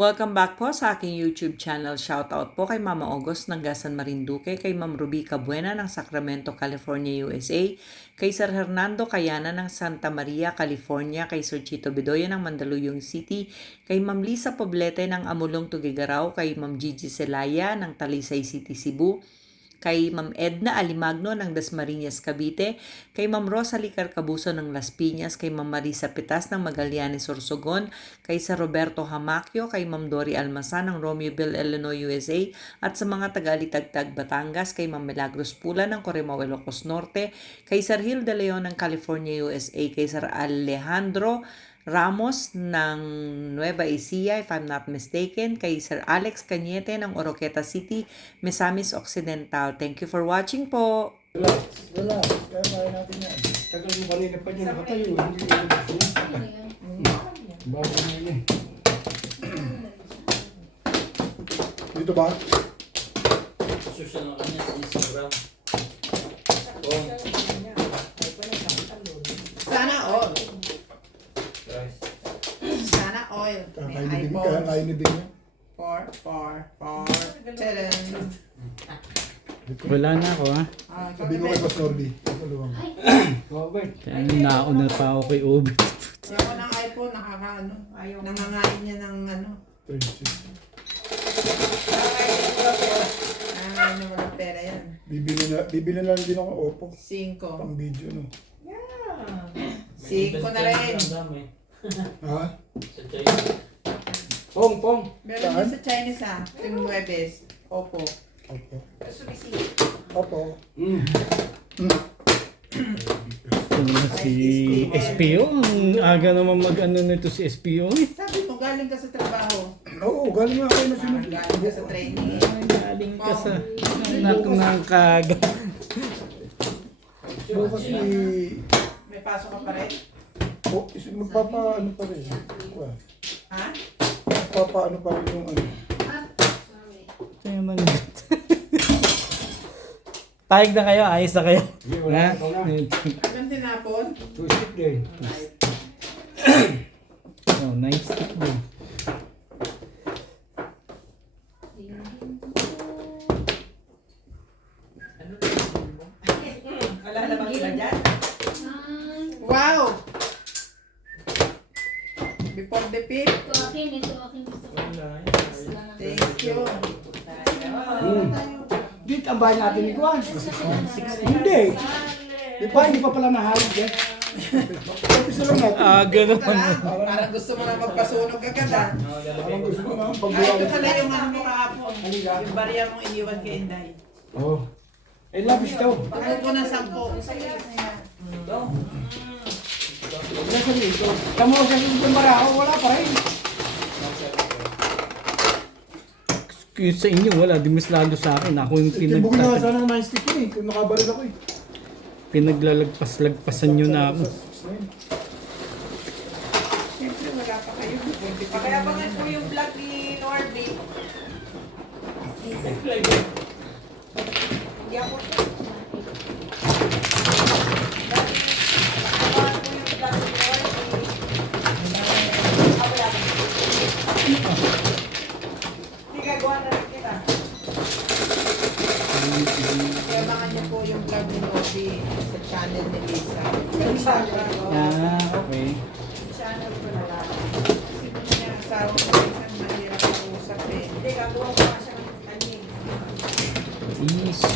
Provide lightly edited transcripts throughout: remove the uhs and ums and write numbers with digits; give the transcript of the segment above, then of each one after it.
Welcome back po sa aking YouTube channel. Shoutout po kay Mama August ng Gasan Marinduque, kay Ma'am Ruby Cabuena ng Sacramento, California, USA, kay Sir Hernando Cayana ng Santa Maria, California, kay Sir Chito Bedoya ng Mandaluyong City, kay Ma'am Lisa Poblete ng Amulong, Tugigaraw, kay Ma'am Gigi Celaya ng Talisay City, Cebu, kay Ma'am Edna Alimagno ng Dasmariñas, Cavite, kay Ma'am Rosalie Carcabuso ng Las Piñas, kay Ma'am Marisa Pitas ng Magallanes, Sorsogon, kay Sir Roberto Hamacchio, kay Ma'am Dory Almasan ng Romeoville, Illinois, USA, at sa mga taga-Litagtag, Batangas, kay Ma'am Milagros Pula ng Corimao, Ilocos Norte, kay Sir Gil de Leon ng California, USA, kay Sir Alejandro Ramos ng Nueva Ecija, if I'm not mistaken, kay Sir Alex Cañete ng Oroqueta City, Misamis Occidental. Thank you for watching po. Relax. Kaya natin yan. Tagal mo kanina pa dyan nakatayo. Hindi ko bago na yun eh. Dito ba? Social na kanya sa Instagram. Sana all. Sana oil. May iPhone. Kakainin din niya. 4. Tadam. Wala na ako ha. Sabi ko kay Boss Norby. Tulungan. Robert. Kaya nauna pa ako kay Obit. Ayaw ko ng iPhone, nakakaano. Nangangain niya ng ano. Friendship. Nangangain na walang pera yan. Bibili na lang din ako Oppo. 5. Pang video no. 5 na rin. Ha? Sa China. Pong. Meron din sa Chinese ha. Yung Webes. Oppo. Oppo. Oppo. Si SPO, ang aga naman mag-ano nito si SPO eh. Sabi mo, galing ka sa trabaho. Oo, galing nga kayo na sino. Galing ka sa training. Ay, galing ka sa anak ng kaga. Bukas May pasok ka pa rin? magpapaano pa rin. Ha? Magpapaano pa rin yung ano. Kaya man. Tayag na kayo, ayos na kayo. Wala. Hanggang tinapon? Twisted din. Oh, nice stick din. Wala na bang iba dyan? Wow! Before the pit. Ito akin gusto ko. Thank you. Dito ang bahay natin ni Juan. Hindi. Di ba, hindi pa pala nahalig eh. Tapos lang natin. Aga naman. Parang gusto mo na magpasunog agad ah. Parang gusto ko naman Ay, ito pagbuwan. pala yung ano mo kahapon. Yung barya mong iniwan kay Inday. Oo. Eh, labis daw. Pagod ko ng 10. Nasa dito. Tamo sa yung barako, wala pa rin. Yung sa inyo, wala. Di mas lalo sa akin. Ako yung Timbog na sana ng stick yun eh. Kung nakabaril ako eh. pinaglalagpas-lagpasan nyo na ako. Siyempre wala pa kayo. Pakayabangan ko yung vlog ni Norby. Hindi ako Kayabangan niyo po yung vlog ni Norby sa channel ni Lisa. Ah, okay. Channel ko na lang. Kasi kung niya asawa ko minsan mahirap mag-usap eh. Hindi, gagawa ko nga siya ng kanin. Easy.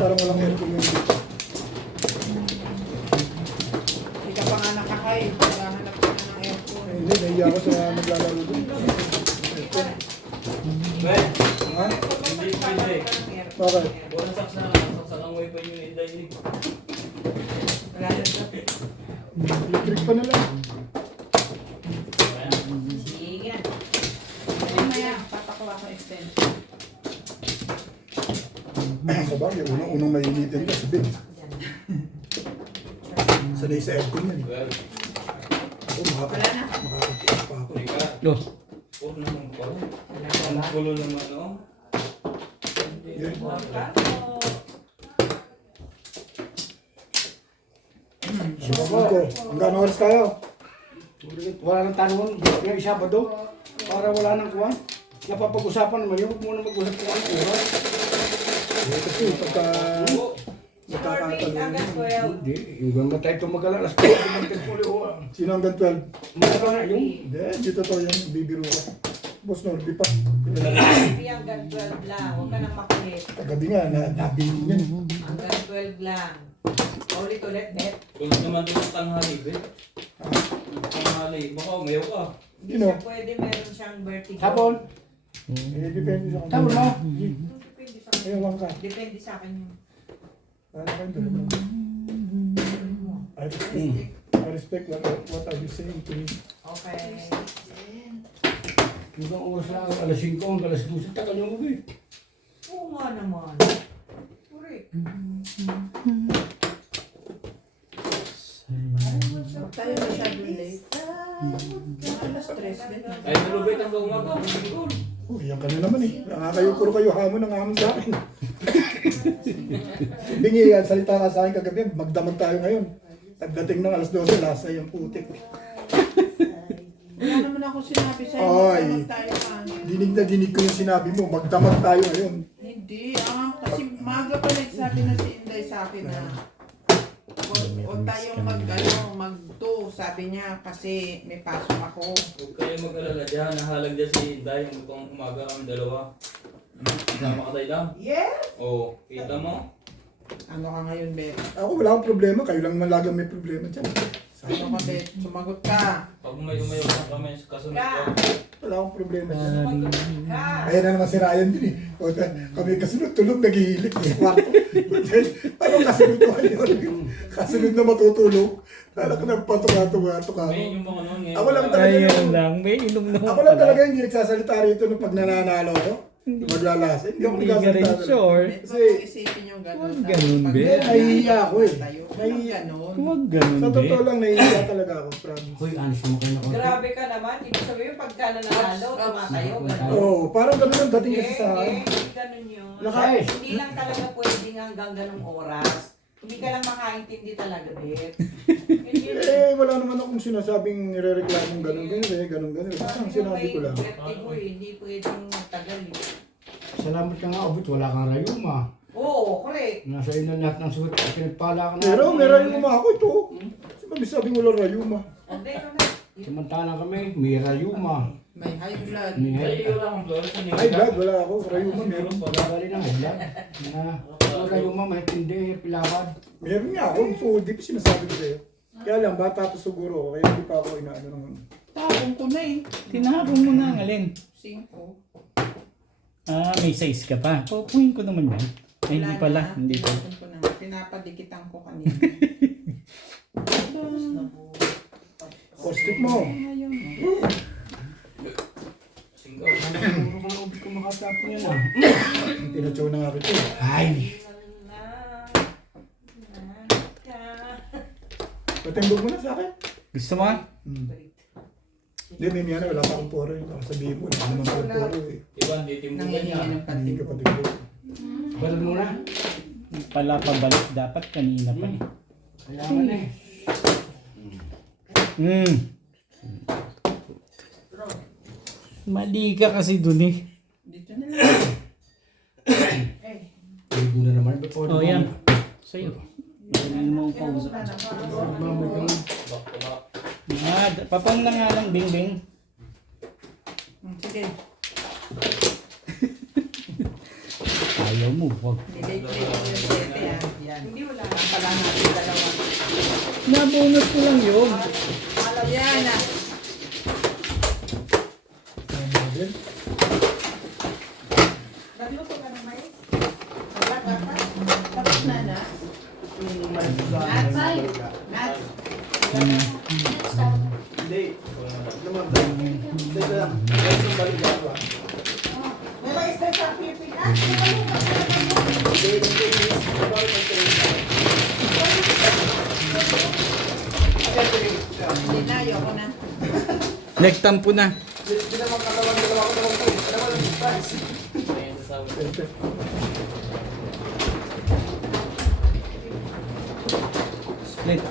Parang walang aircon yun. Hindi ka pa nga nakakay. Naghahanap ka na ng aircon. Hindi, nahiya ako sa naglalaro doon. Ha? Hindi pwede. Bakit? Walang saksa ang wifi yung Inday ni. Wala na siya. Electric pa na lang. Sige. Mamaya, papakuha ko extension. Sabagay, unang mainitin ka, sabi. Sanay sa aircon yan. Ako, makakatiis pa ako. Teka. Oh, Puro naman ko. Ang kulo naman oh. Yan. Susunod ko. Hanggang oras tayo. Wala nang tanong yung Sabado. Para wala nang kuwan. Napapag-usapan naman yun. Huwag muna mag-usap kung anong oras. Kasi pagka... Si Corbin hanggang 12. Hindi. Yung ganda tayo tumagala. Alas 4. Sino hanggang 12? Mga nga yung... Hindi. Di totoo yan. Bibiro ka. Boss Norby pa. Corbin hanggang 12 lang. Huwag ka nang makulit. Kagabi nga. Nabili yan. Hanggang 12 lang. Ulit-ulit, net. Kung naman doon ang tanghali, be. Tanghali, baka umayaw ka. Hindi Sino? siya pwede, meron siyang vertigo. Hapon. Depende sa kanya. Hapon mo. Depende sa akin. Ayaw ka. Depende sa akin yun. Ano ka yun? I respect what are you saying to me. Okay. Hanggang oras lang. Alas 5 hanggang alas 12. Tagal yung uwi. Oo nga naman. Correct. Tayo masyado late. Alas 3 din. Ay, nalubay hanggang umaga. Siguro. Oh, yan ka na naman eh. Nakakayo puro kayo hamon ng hamon sa akin. Bingi yan, salita ka sa akin kagabi. Magdamag tayo ngayon. Pagdating ng alas 12, lasa yung putik. Wala naman ako sinabi sa'yo. Ay. Magdamag tayo pa. Dinig na dinig ko yung sinabi mo. Magdamag tayo ngayon. Hindi. Kasi maga pa nagsabi na si Inday sa akin na huwag tayong mag-2. Sabi niya kasi may pasok ako. Huwag kayo mag-alala dyan. Nahalag dyan si Inday. Yung butong umaga kami dalawa. Sama ka tayo lang. Yes! Oo, kita mo? Ano ka ngayon, Beth? Ako wala akong problema. Kayo lang malagang may problema dyan. Ano ka, Beth? Sumagot ka. Pag may umayaw na kami, kasunod ka. Wala akong problema dyan. Sumagot ka. Ayan na naman si Ryan din eh. O, kami kasunod tulog, naghihilik sa kwarto. Anong kasunod ko yun? Kasunod na matutulog. Talaga nagpatuka-tuka. May yung mga noon ngayon. Ako lang talaga Ayun yung... lang, may inom na Ako lang talaga hindi nagsasalita rito nung pag nananalo ko. Maglalasa. Hindi ako Hindi ka rin nagsasalita. sure. Beth, huwag mong isipin yung gano'n. Huwag ganun, Pag- Beth. Nahihiya ako eh. Tayo. Huwag Nahihiya. ganun. Huwag ganun, Sa totoo be. lang, nahihiya talaga ako. Promise. Hoy, honest mo kayo na konti. Grabe ka naman. Ibig sabihin, pagka nanalo, tumatayo. Ganun. Oo, parang ganun ang dating kasi sa akin. Hindi, ganun yun. Naka- Hindi lang talaga pwedeng hanggang ganung oras. Hindi ka lang makaintindi talaga, Beth. Hindi Eh, wala naman akong sinasabing nire-reklamong ganun, ganun. Basta ang sinabi ko lang. Hindi pwedeng tagal eh. Salamat ka nga, Obit. Wala kang rayuma. Oo, correct. Nasa ino lahat ng suot. Pinagpala ka na. Pero may rayuma ako ito. Sabi wala rayuma. Hindi ka na. Samantala kami, may rayuma. May high blood. May Ay, hay. wala akong flores. Ay, blood, wala ako. Rayuma meron. Wala ka rin ang higla. Na rayuma, mahintindi, pilakad. Meron nga ako. So, di pa sinasabi ko sa'yo. Kaya lang, bata pa siguro ako. Kaya hindi pa ako inaano naman. Tapong ko na eh. Tinapon mo na ang alin. 5. Ah, may size ka pa. Pupuin ko naman yan. Ay, hindi pala. Hindi pala. Tinapon ko na. Pinapadikitan ko kanina. Postik mo. Ayun. Singgaw. Puro ka na, Obit, kung makatapon yan ah. Tinachow na nga kita. Ay! Patimbog mo na sa akin. Gusto mo? Hindi, may ano, wala pa akong poro eh. Baka sabihin mo, wala naman akong poro eh. Iba, hindi timbukan Nangihingi niya. ng Hindi ka patimbog. patimbog. Balon mo na. Pala pabalik. Dapat kanina pa eh. Kaya nga na eh. Mali ka kasi dun eh. Dito na lang. Ligo na naman. Oh, yan. Sa'yo. Hindi mo pa usap. Magmamoy ka na. Back to back. Papang na nga lang, Bing Bing. Sige. Ayaw mo, wag. Nilate-late ko yung 7 ah. Yan. Hindi wala. Ang pala natin dalawa. Nabunot ko lang yun. Alam yan ah. Nagluto ka na may? Tapos na na? Five. Nat? Next time. Hindi. Naman, hindi ko lang. Ito balik ako ah. May ma-start sa Pilipinas? Hindi na, ayoko na. Nagtampo na. Ayan, sasabi. Split.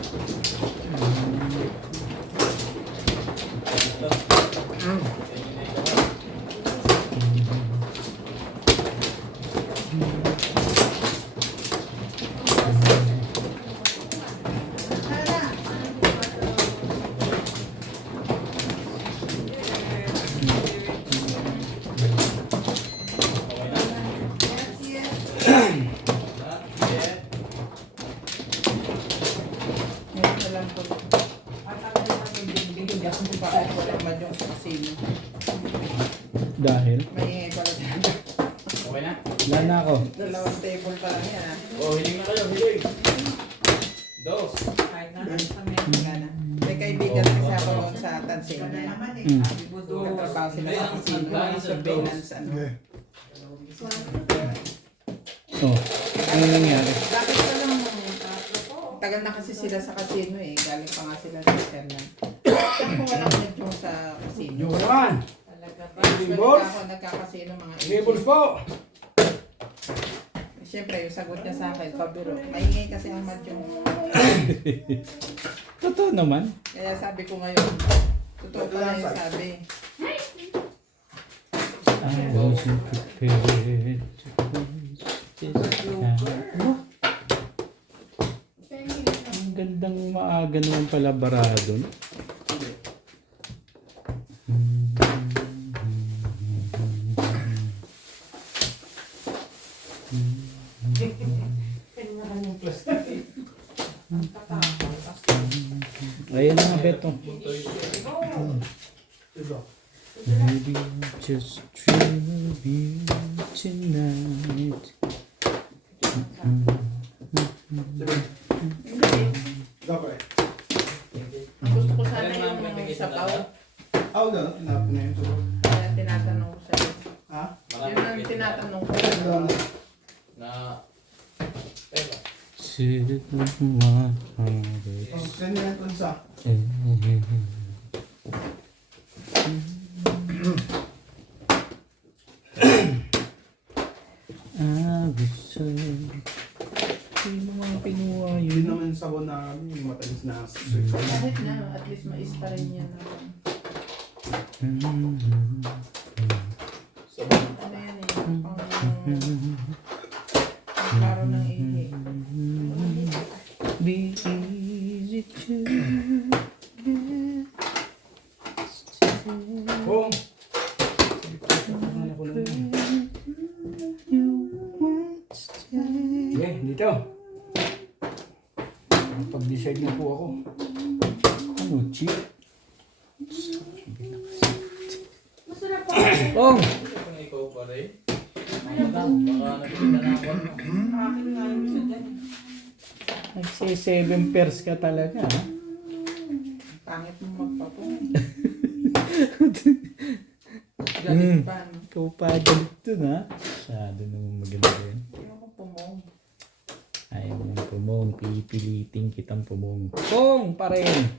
Bakit wala naman yung sa kasino? Dahil, May pala dyan. Okay na? wala na ako. Dalawang table pa lang yan, ha? Oh, hiling na kayo, hiling. Dos. Kahit na kami. Wala na. May kaibigan kasi ako noon sa Tansin niya. Nagkatrabaho sila sa kasino, mga surveillance, ano. Oh, ano nangyari? Bakit pa lang, tagal na kasi sila sa kasino eh. Galing pa nga sila sa Sernan. Saan kung walang medyo sa kasino? Yung naman. Talaga ba? Tables. Nagkakasino mga Tables po. Siyempre, yung sagot niya sa akin, pabiro. Maingay kasi ang yung... Totoo naman. Kaya sabi ko ngayon, totoo pa yung sabi. I wasn't prepared to face this time. Ang gandang maaga naman pala barado. No? Ayan na nga, Beto. Maybe I'll just dream of you tonight. Dapat. Ang gusto ko sana yung sabaw. Ako gano'n, tinapin na yun. Kaya tinatanong ko sa'yo. Ha? Yun ang tinatanong ko. Na... Pero, To my heart. Oh, ganyan yan sa. I was so... Hindi mo mga pinuha Hindi yun. naman sabon na yung matalis na. Kahit na, at least mais pa rin yan naman. Ano yan eh, pang klaro ng ihi. Be easy to Oh, okay, dito. Pag-decide na po ako. Ano, chip? Oh! kung ikaw pa rin. Baka nakikita na ako. Nagsi 7 pairs ka talaga, ha? Pangit mo magpapo. Galit pa, no? Ikaw pa galit dun, ha? Masyado naman maganda yun. Ayoko pumong. Ayaw mong pumong, pipiliting kitang pumong. Pong pa rin!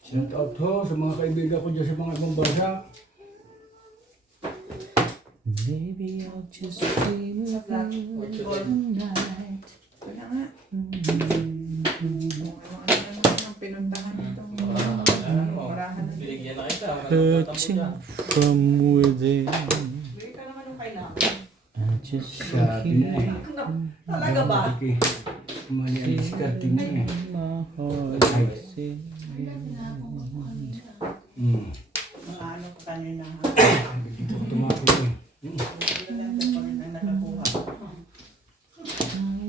Shout out ho sa mga kaibigan ko dyan sa mga ibang bansa. Maybe I'll just dream of you tonight. Kaya nga. Ano ang pinuntahan nito? Murahan na. Binigyan na kita. Touching from within. Bili ka naman yung kailangan. I just Sabi na eh. Talaga ba? Okay. Mali ang discarding mo eh. my heart sing. Mga ano ka kanina ha? Dito ko tumapo eh. Ilan ka pa rin ang nakakuha.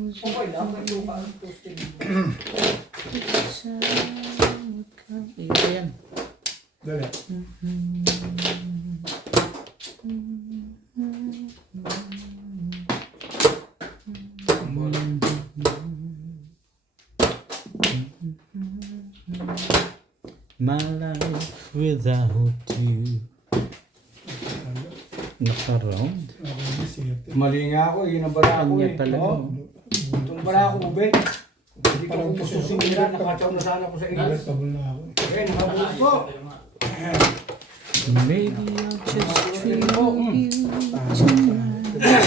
Okay lang, may lupa ang posting. Ito yan. Dali. My life without you. Naka-round? Mali nga ako eh. Nabara ako Kanya eh. talaga. Oh. Itong bara ako ube. Hindi ko lang pususingira. Nakataw na sana ako sa iyo. Okay, nakabulot po. Maybe I'll just dream of you tonight.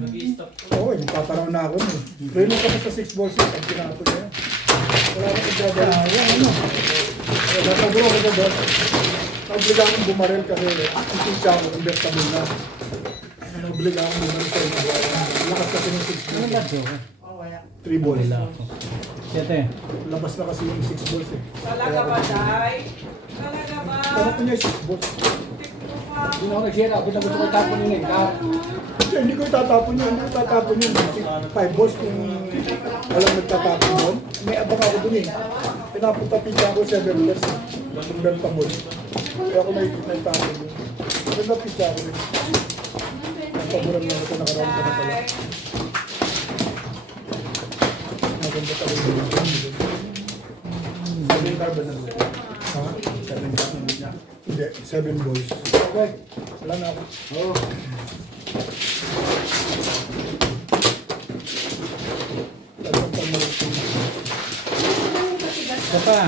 Nag-i-stop ko. Oo, yung tataraw na ako. Training ka pa sa 6 balls yun. Ang ginagawa niya. Wala na kong gagawin. Nataguro ko sa boss. Naobliga akong bumarel kasi isip siya ako ng best tabi na. Naobliga akong bumarel sa inyo. Lakas kasi ng 6 Ano balls. ba, Joe? Oh, wala. 3 balls. Wala ako. Siyete. Labas na kasi yung 6 balls eh. Talaga ba, Day? Talaga ba? Tanong ko niya yung 6 balls. Tikmo ka. Hindi na ako nagsira. Ba't na gusto ko itapon yun eh. Hindi ko itatapon yun. Hindi ko itatapon yun. 5 balls kung walang nagtatapon doon. May abang ako dun eh. Pinapunta pizza ako 7 balls. Sundal pa mo. Kaya ako nakikita na itapon yun. Maganda pizza ako rin. Paboran lang ako nakaraan ka na pala. Maganda talaga yun. 7 carbon na doon. Ha? 7 carbon na. Hindi, 7 balls. Okay. Wala na ako. Oo. Talagang pamalit. Isa pa.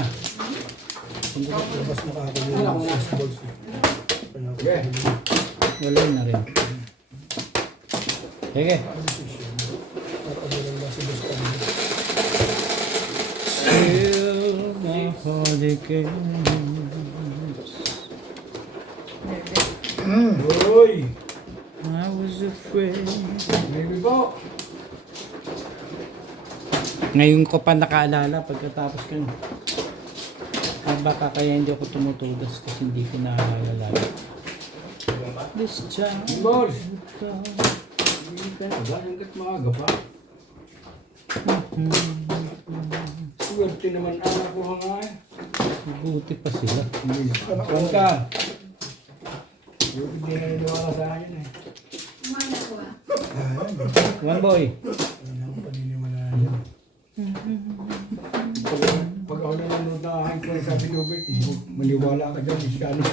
Labas makakakulo ng 6 balls. Kaya ako. Sige. Wala na rin. Sige. Nakakabulan lang si Boss Pamela. Still my heart again. Uy! I was afraid. Maybe po. Ngayon ko pa nakaalala pagkatapos ko. Baka kaya hindi ako tumutugas kasi hindi ko naalala. This time. Boss! Hindi ka na ba? Hanggat maaga pa. Swerte naman anak ko nga eh. Buti pa sila. Kuwan ka. Hindi na iniwala sa akin eh. Kumana ko ah. One boy. Wala akong paniniwalaan yan. Pag ako nanonood na aking ko sabi ni Ubert, maniwala ka dyan, isyano.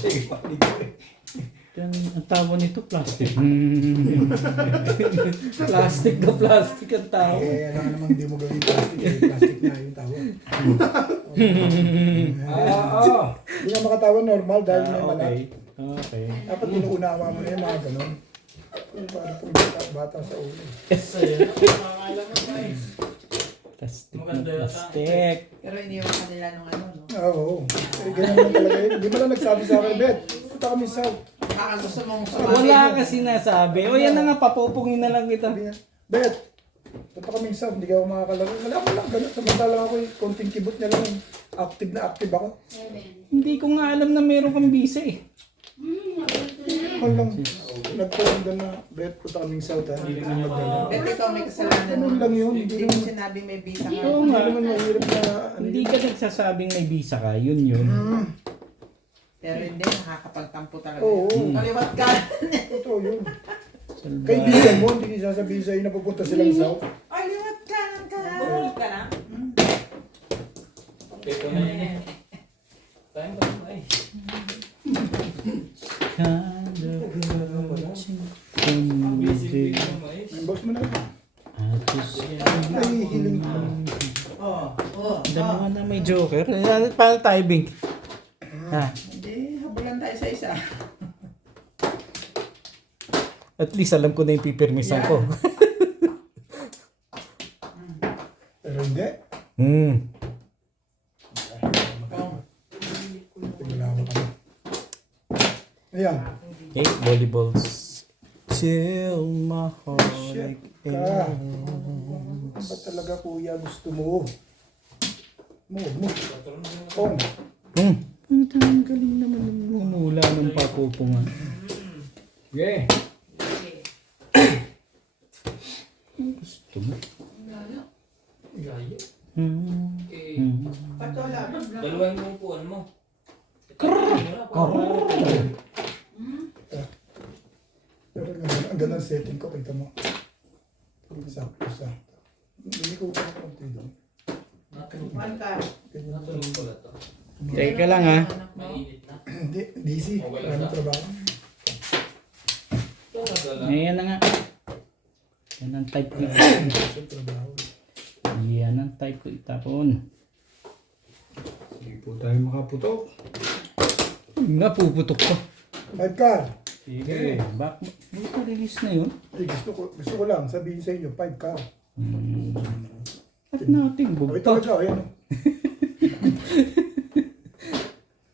Sige, panig ko eh. Ang tawag nito plastic. Plastic na plastic ang tawag. Eh, alam naman hindi mo gawin plastic. Eh, plastic na yung tawag. Oo. Hindi nga makatawa normal dahil may malat. Okay. Okay. Dapat inuunawa mo na yung mga ganun. Yung parang pong bata sa ulo. Plastic na Maganda yata. plastic. Pero iniwan ka nila nung ano, no? Oo. Eh, ganyan lang talaga yun. Hindi mo lang nagsabi sa akin, Bet. Punta kami sa Baka gusto mong sumali. Wala kasi nasabi. O yan na nga, papupungin na lang kita. sabi niya, Bet, punta kami sa hindi ka ako makakalaro. Wala ko lang, ganun. Samantalang ako yung konting kibot niya lang. Active na active ako. 7. Hindi ko nga alam na meron kang visa eh. Ako lang, nagpulang doon na, Bet, punta kaming South ha. Hindi naman magdala. Pero ikaw may kasalanan Ganun lang yun. Hindi Hindi mo naman, sinabi may visa ka. Oo hindi nga. naman mahirap na, ano Hindi yun. ka nagsasabing may visa ka. Yun yun. Pero hindi, nakakapagtampo talaga. Oo. Kaliwat ka. Totoo yun. Salba. Kaibigan mo, hindi sasabihin sa'yo na pupunta silang South. Ay, liwat ka lang ka. Bumulog ka na? Peto na yun eh. Tayo ba ito eh? Busy na mais. Ang boss mo na. Atos. Ay, hiling mo. Dalawa na may joker. Paano tayo, Bing? Ha? Hindi, habulan tayo sa isa. At least alam ko na yung pipirmisan ko. Pero hindi. Tigalawa kami. Ayan. Okay, volleyballs. Chill my heart. Ka. Ba't talaga kuya gusto mo? Mo. Oh. Puta, ang galing naman ng humula ng papupungan. Sige. Gusto mo? Gayo. Eh, Patola. dalawa yung upuan mo. Pero naman, ang ganda ng setting ko. Kita mo. Sakto. Hindi ko pa konti doon. One ka. Ganyan. Natulog pala to. Teka lang ha. Mainit na. Hindi, busy. Maraming trabaho. Talaga lang. Ayan na nga. Yan ang type ko. Maraming trabaho. Yan ang type ko itapon. Hindi po tayo makaputok. Nga, puputok pa. 5 card. Sige, back mo. May pa-release na yun. Eh, gusto ko lang sabihin sa inyo, 5 card. At nating Ay, bugta. talaga, ayan o.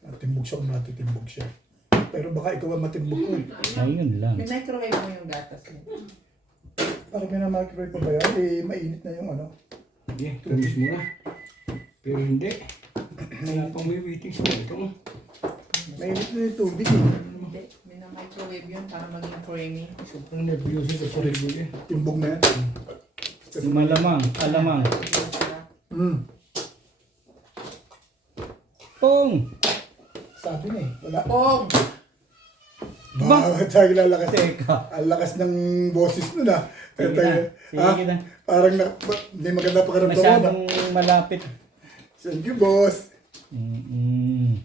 Natimbog siya kung natitimbog siya. Pero baka ikaw ang matimbog ko eh. Ayun lang. May microwave mo yung gatas mo. Parang may na-microwave pa ba yan? Eh, mainit na yung ano. Sige, tumis mo na. Pero hindi. Wala pang may waiting sa ito. Mainit na yung tubig eh. Hindi. Minamicrowave yun para maging creamy. Sobrang nervyoso sa sarili eh. Timbog na yan. Malamang, alamang. Pong! Sabi na eh. Wala. Pong! Bakit tayo lalakas? Teka. Ang lakas ng boses nun ah. Kaya Sige tayo, na. Sige na. Parang hindi maganda pakiramdam mo na. Masyadong malapit. Thank you, boss. Mm-mm.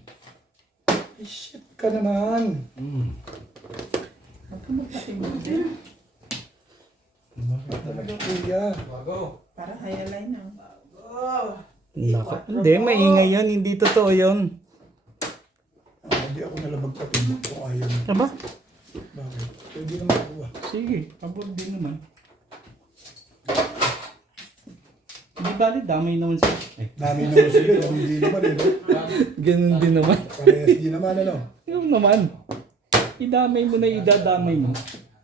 Shit ka naman. Huwag ka magpatingin din. Talaga kuya. Bago. Para highlight na. Nako. Hindi, maingay yan. Hindi totoo yun. Hindi ako nalang magpatindok kung ayaw mo. Aba? Bakit? Pwede naman ako ah. Sige, abot din naman. Hindi bali, damay naman siya. Eh, Dami naman sila. Hindi naman eh. No? ganun din naman. Parehas di naman ano. Yung naman. Idamay mo na idadamay mo.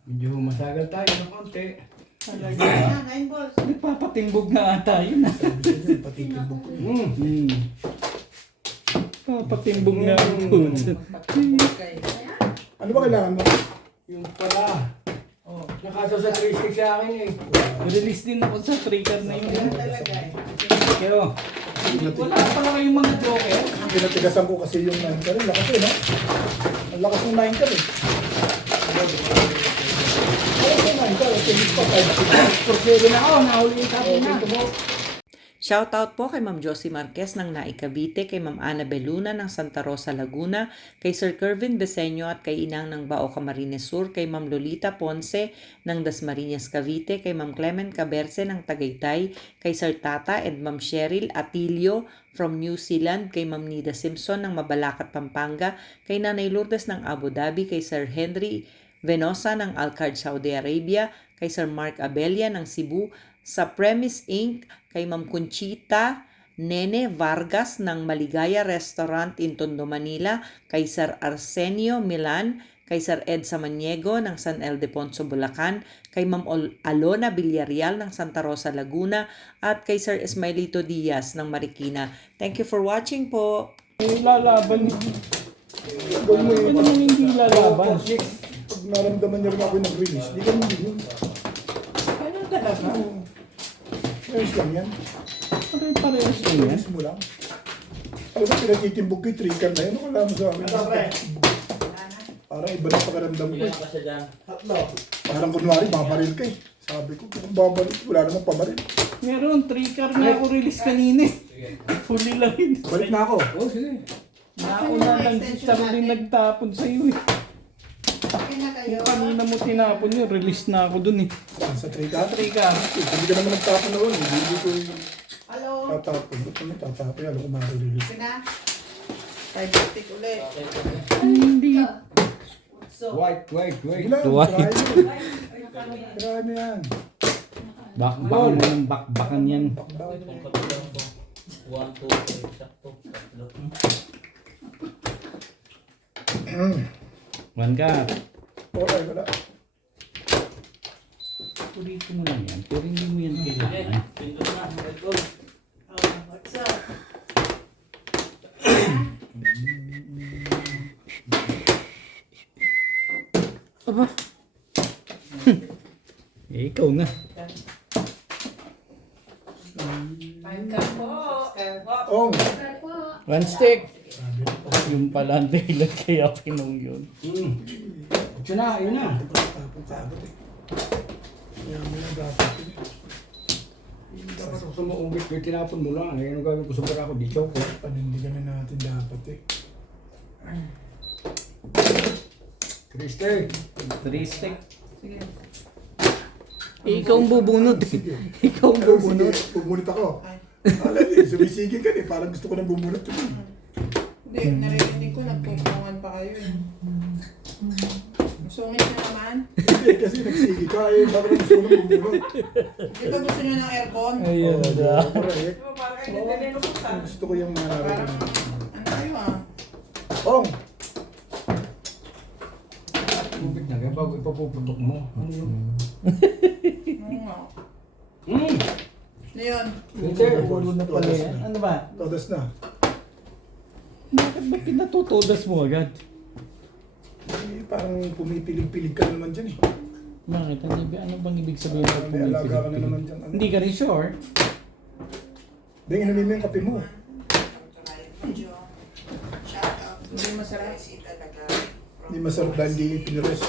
Medyo masagal tayo ng konti. Talaga. Ah, 9 balls. Nagpapatimbog na ata yun ah. Sabi ko yun, pati timbog ko. Papatimbog na ang food. Magpatimbog kayo. Ano ba kailangan mo? Yung pala. Oh, nakaso sa 360 sa akin eh. Release din ako sa trigger na yun. Yan talaga. Kaya, wala pala kayong mga joker. Pinatigasan ko kasi yung 9 ka rin. Lakas eh, no? Ang lakas ng 9 ka rin. Lakas ng 9 ka. Kasi hindi pa 5. Porsyego na ako, nahuli yung sabi na. Shoutout po kay Ma'am Josie Marquez ng Naik Cavite, kay Ma'am Ana Beluna ng Santa Rosa, Laguna, kay Sir Kervin Beseño at kay Inang ng Bao Camarines Sur, kay Ma'am Lolita Ponce ng Dasmariñas, Cavite, kay Ma'am Clement Caberce ng Tagaytay, kay Sir Tata and Ma'am Cheryl Atilio from New Zealand, kay Ma'am Nida Simpson ng Mabalacat, Pampanga, kay Nanay Lourdes ng Abu Dhabi, kay Sir Henry Venosa ng Alcard, Saudi Arabia, kay Sir Mark Abella ng Cebu, sa Premise Inc., kay Ma'am Conchita Nene Vargas ng Maligaya Restaurant in Tondo, Manila, kay Sir Arsenio Milan, kay Sir Ed Samaniego ng San Ildefonso, Bulacan, kay Ma'am Alona Villarreal ng Santa Rosa, Laguna, at kay Sir Ismaelito Diaz ng Marikina. Thank you for watching po. Lalaban. Ano naman hindi lalaban? Pag naramdaman niya rin ako nag-release, di ka hindi yun. Ganun talaga. Ayos lang yan. Pare-parehas yun yan. Release mo lang. Ano ba pinatitimbog ko yung trigger na yun? Ano kala mo sa akin? Parang iba na pakaramdam ko. Ilan ka siya dyan? Parang kunwari, babaril ka eh. Sabi ko, kung babaril, wala namang pabaril. Meron, 3 car na ako release kanina. Huli lang yun. Balik na ako. Oh, sige. Nauna lang si Charlie nagtapon sa'yo eh. Okay na kayo. Yung kanina mo tinapon yun, release na ako dun eh. Sa trigger? 3 car. Hindi ka naman nagtapon na yun. Hindi ko yung Hello. tatapon. Ba't naman tatapon? Alam ko marirelease. Okay na. 5 stick ulit. Hindi. Wait. Sige lang, Dwight. try mo. Try mo yan. Bakbakan mo ng bakbakan yan. Bakbakan mo yan. Pagkatulang ko. 1, 2, 3, sakto. Tatlo. 1 car. Okay, wala. Purito mo lang yan. Pero hindi mo yan Sige, kailangan. pindot na. Red gold. What's up? Aba. Eh, ikaw na. 5 ka po. Oh, Sir po. 1 stick. Yung pala ang dahilan kaya pinong yun. Ito na, yun na. tapon ka agad eh. Kaya mo yung dapat yun. Dapat ako sa maubit, kaya tinapon mo lang. Ayan ang gagawin ko sa bara ko, di choke ko. Panindigan na natin dapat eh. Kriste. 3 stick. Sige. Eh, ikaw ang bubunod eh. Ikaw ang bubunod. Sige, bumunot ako. Ay. Alam eh, sumisigil ka eh. Parang gusto ko nang bumunot. Hindi, narinig ko nagpupungan pa kayo eh. Masungit na naman. Hindi, kasi nagsigil ka eh. Parang gusto ko nang bumunot. Di ba gusto nyo ng aircon? Ayun Oo, na. correct. Di ba parang kayo nagdadalo Gusto ko yung Parang, mararating. ano kayo ah? Ong! Ubit na, kaya bago ipapuputok mo. Ano yun? Oo nga. Ano yun? Kriste. Bubunod na pala yan. Ano ba? Todas na. Bakit ba pinatutudas mo agad? Eh, parang pumipilig-pilig ka naman dyan eh. Bakit? Ano bang ibig sabihin ng May alaga ka na naman dyan. Ano? Hindi ka rin sure? Dahil inumin mo yung kape mo. Hindi masarap. Hindi masarap dahil hindi pinires.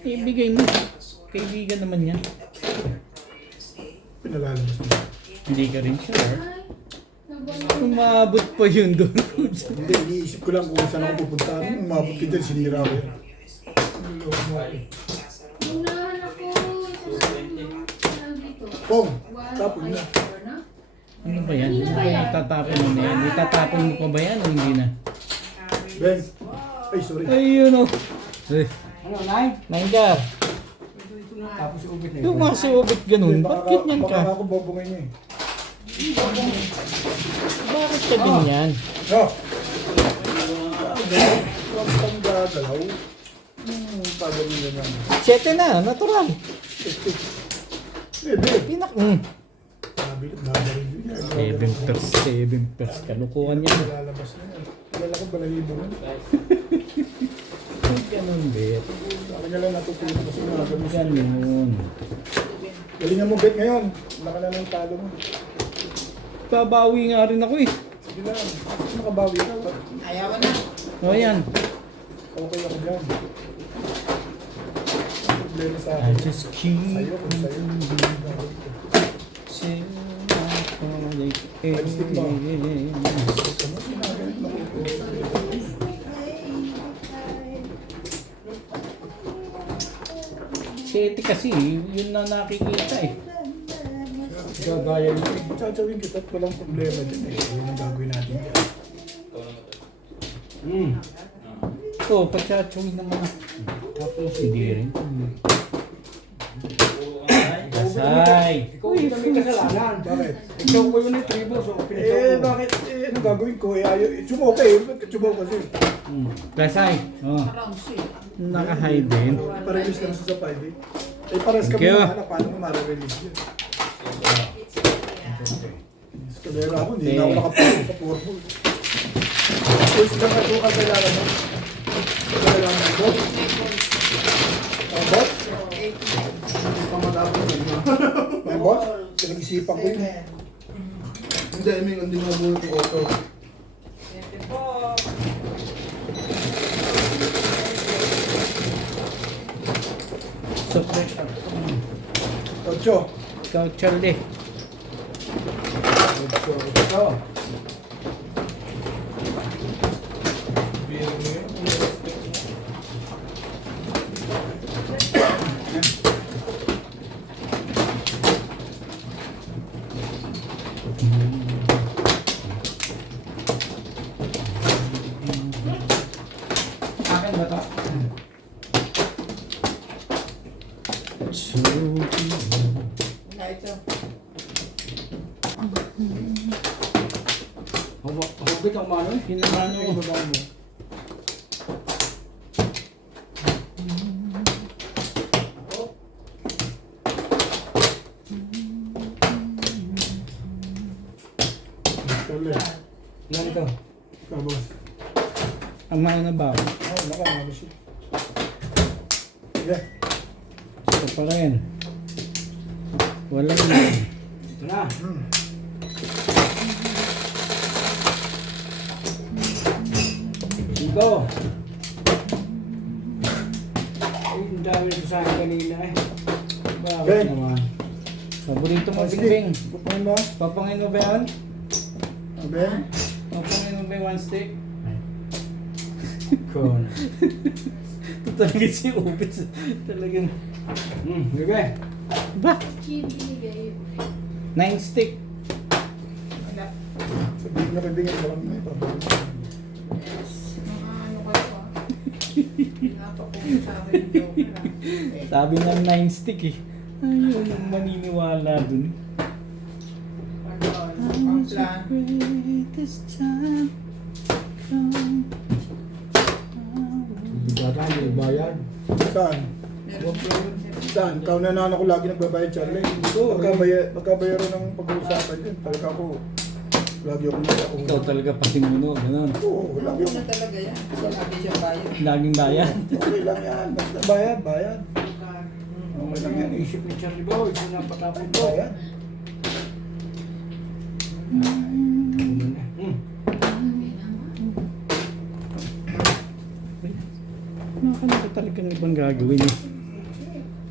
Ibigay mo. Kaibigan naman yan. Pinalalabas mo. Hindi ka rin sure. Ay, nabalik. Umabot pa yun doon. Hindi, iniisip ko lang kung saan ako pupunta. Umabot ka dyan, sinira ko yan. Niloloko mo ako. Unahan ako. Dito. Pong, Wala tapon kayo na. for na? Ano ba yan? Ano ba yung itatapon mo na yan? Itatapon mo pa ba yan o hindi na? Ben. Ay, sorry. Ayun o. Ay, Ano, Nay? Nangar. Tapos ubit na Yung mga siubit ganun, Baka- bakit ganyan ka? Baka ako bobongay niya eh. Bakit ka ganyan? No! Huwag kang gagalaw. Pagawin na naman. 7 na, natural. Bebe. Nabaril yun yan. 7 pers. Kalukuhan yan. Lalabas na yan. Wala ko balahibo nun. Ganun, bet. Ako nga lang natutulog kasi nagagamit. Ganun. Galingan mo bet ngayon. Laka na ng talo mo. Babawi nga rin ako eh. Sige lang. Makabawi ka. Ayaw na. O yan. Okay ako dyan. Ang problema sa I akin. just keep Sa'yo kung sa'yo. saying Lipstick ba? Seti kasi, yun na nakikita eh. Gagaya nyo. Tsatawin kita at walang problema dyan eh. Yun ang gagawin natin dyan. Ikaw lang ito. Oo, patsatsuin naman ako. Tapos hindi rin. Kasay! Ikaw yung may kasalanan. Bakit? Ikaw ko yun yung tribo, so pinagawa Eh, mo. bakit? Eh, anong gagawin ko? Eh, ayaw. Tsumaw ka eh. Ba't ka tsumaw kasi? Kasay! Oh, Around 6. naka-hide din. Pa-release lang sa 5 eh. Eh, pares ka Thank you. muna. Paano mo ma-release yun? Eskalera ako. Hindi na ako nakapasok sa purple. First lang ako kailangan mo. Kailangan mo. Ang bot? Hindi pa matapos yun. May bot? Pinag-isipan ko yun. Hindi, I mean, hindi mo muna ito auto. So, Ocho. ikaw, Charlie. Ocho. Ocho. Akin ba ito? So, Na ito. Hubit ang mano eh. pinamano Ano ko. ba mo? Tuloy. Yan ito. Kabos. Ang mahal na ba? Ay, nakamano siya. Yeah. Ito pa rin. Walang yun. Ito na. Ito. Ay, ang dami nito sa akin kanina eh. Bakit Ben. naman? Paborito mo, Sige. Bingbing. Pupungin mo. Papangin mo ba yan? Abe. Papangin mo ba yung one stick? Kon. Ito talaga si Ubit. Talagang... Bebe. Ba? Chibigay. 9 stick. Sabihin na kaibigan mo lang may pabalik. Ano ka pa? Napapong sa akin yung joke lang. Sabi ng 9 stick eh. Ayun, maniniwala dun. Ang plan. Greatest time come. Bigata, may bayad. Saan? Saan? Ikaw na ako lagi nagbabayad, Charlie. Magkabayaran ng pag-uusapan dyan. Talaga ako. Lagi ako nakauna. Ikaw talaga pasimuno, gano'n. Oo, lagi ako. Ano talaga yan? Sabi siya bayad. Laging bayan. Okay lang yan. Basta bayad, bayad. Okay lang yan. Isip ni Charlie Boy. Kung napatapon to. Bayad. Nakakano ka talaga ng ibang gagawin eh.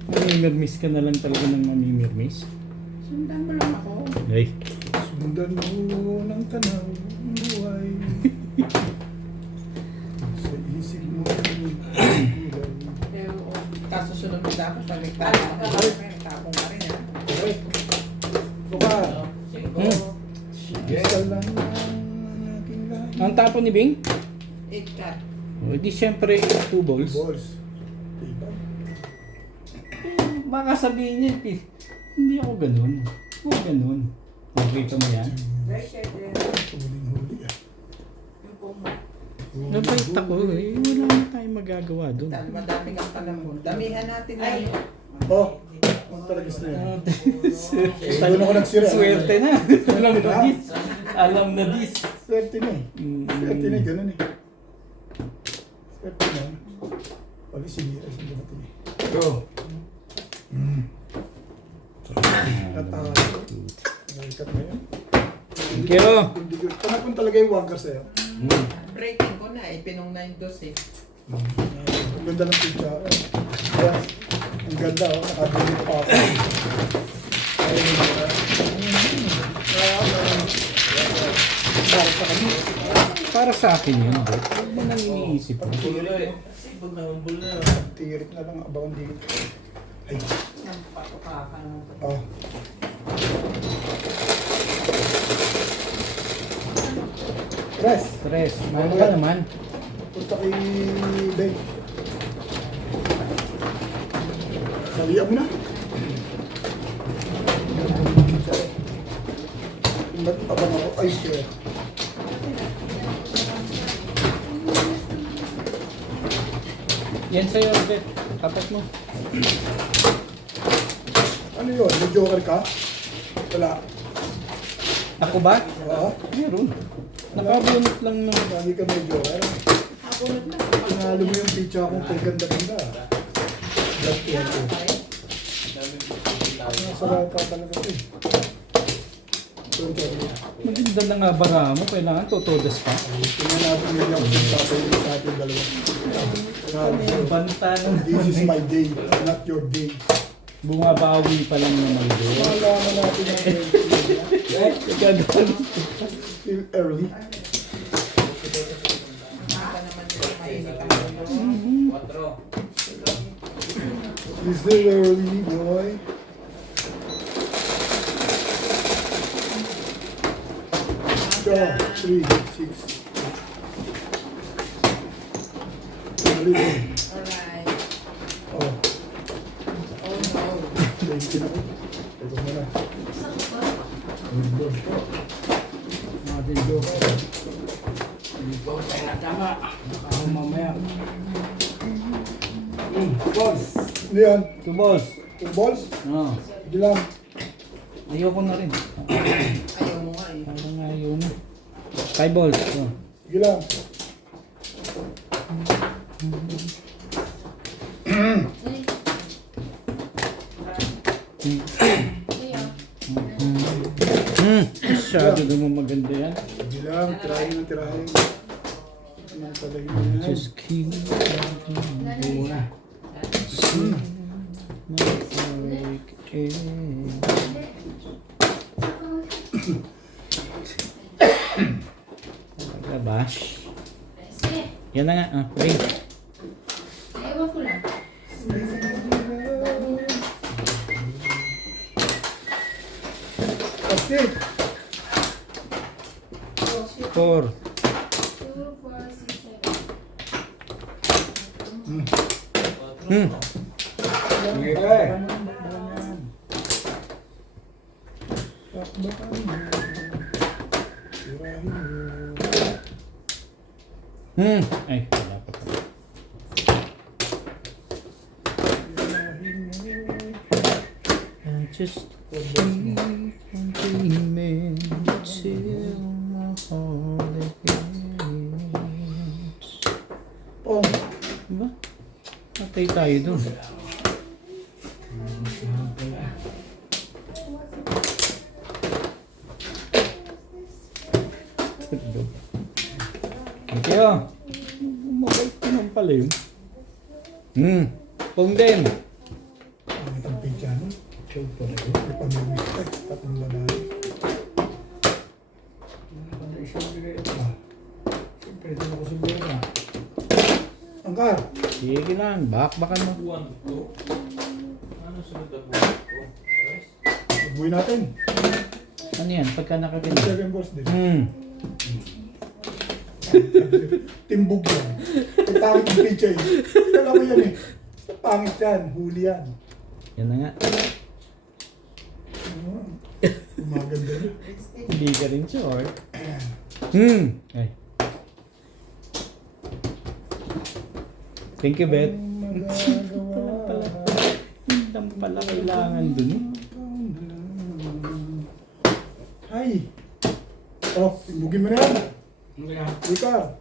Mamimirmis ka na lang talaga ng mamimirmis. Sundan mo lang ako. Ay, Sundan mo ng tanaw ng buhay. Sa isip mo kulay. Eh, kaso sunod mo dapat pag nagtapong ka rin yan. Okay. Buka. Yes. Isa lang ang aking lahat. ang tapo ni Bing? 8 cut. O di syempre 2 balls. Balls. Diba? Baka sabihin niya, hindi ako ganun. Huwag ganun. Okay ka mo yan? Huling-huli ah. Nabait ako eh. Wala na tayong magagawa doon. Madami kang panahon. Damihan natin lang. Oh, ang talagas na yan. Doon ako nagsira. Swerte na. Alam na dis. Alam na dis. Swerte na eh. Swerte na eh, ganun eh. Swerte na. Pag sinira sa dumating eh. Go. At nalikat na yun. Thank you. Hindi ko, panapon talaga yung wangker sa'yo. Breaking ko na eh. Pinong 9 dos eh. Ang ganda ng picture. Ayan. Ang ganda oh, nakabili pa ako. Para sa kanya. Para sa akin yun, bro. Huwag mo nang iniisip mo. Pag nahambol na yun. Tirik na lang abang dito. Ay. Oh. Press. Stress. Mahal ka naman. Punta kay Ben. Salihan mo na. Abang ako. Ay, shit. Yan sa'yo, Bet. Tapat mo. Ano yun? May joker ka? Wala. Ako ba? Oo. Meron. Nakabunot lang ng... Lagi ka may joker. Abunod na. Tinalo mo yung picture kung kay ganda-ganda. Black Piato. Masarap ka talaga ito eh. Maganda na nga bara mo. Kailangan totodas pa. Tingnan natin yung yung tatay yung tatay dalawa. Banta ng... This is my day, not your day. Bumabawi pa lang naman doon. Malaman natin ang Gagawin. still early. Baka naman nila mainit ang ulo. 4. It's still early, boy. So, 3, 6. Alright. Oh, Oh no. 20 na ko. Ito mo na. Good boss ko. Natin joke. Ikaw tayo na tama. Baka ako mamaya. Balls. Ano yan? 2 balls. 2 balls? Oo. Sige lang. Ayoko na rin. Ayaw mo nga eh. Parang ayaw na. 5 balls. Oh. Sige lang. Masyado naman maganda yan. Sige lang. Tirahin na tirahin. Anong talaga yan? Just keep Muna. Bash. Kasi, Yan na nga. Ring. ewan ko lang. Kasi, 4. 2, 4, 6, 7. Sige ka. Ay, wala pa pa. just keep on dreaming till my heart against. Oh, Diba? Patay tayo dun. Thank you. Mabait naman pala yun. Pong din. ang tamping dyan. Show pa rin. May pamimiss ka. Tapong lalaki. Isang bigay ito. Siyempre, ito ako siguro. Angkar. Sige lang. Bakbakan mo. Buwan to. Ano sunod na buwan to? Pares? Magbuhay natin. Ano yan? Pagka nakagaling. 7 balls din. Hmm. Timbog yan. May pangit yung PJ. Kala ko yan eh. Pangit yan. Huli yan. Yan na nga. Maganda rin. Hindi ka rin sure. Ay. Thank you, Beth. Hindi pala kailangan dun. Ay. Oh, timbugin mo na yan. Ricard.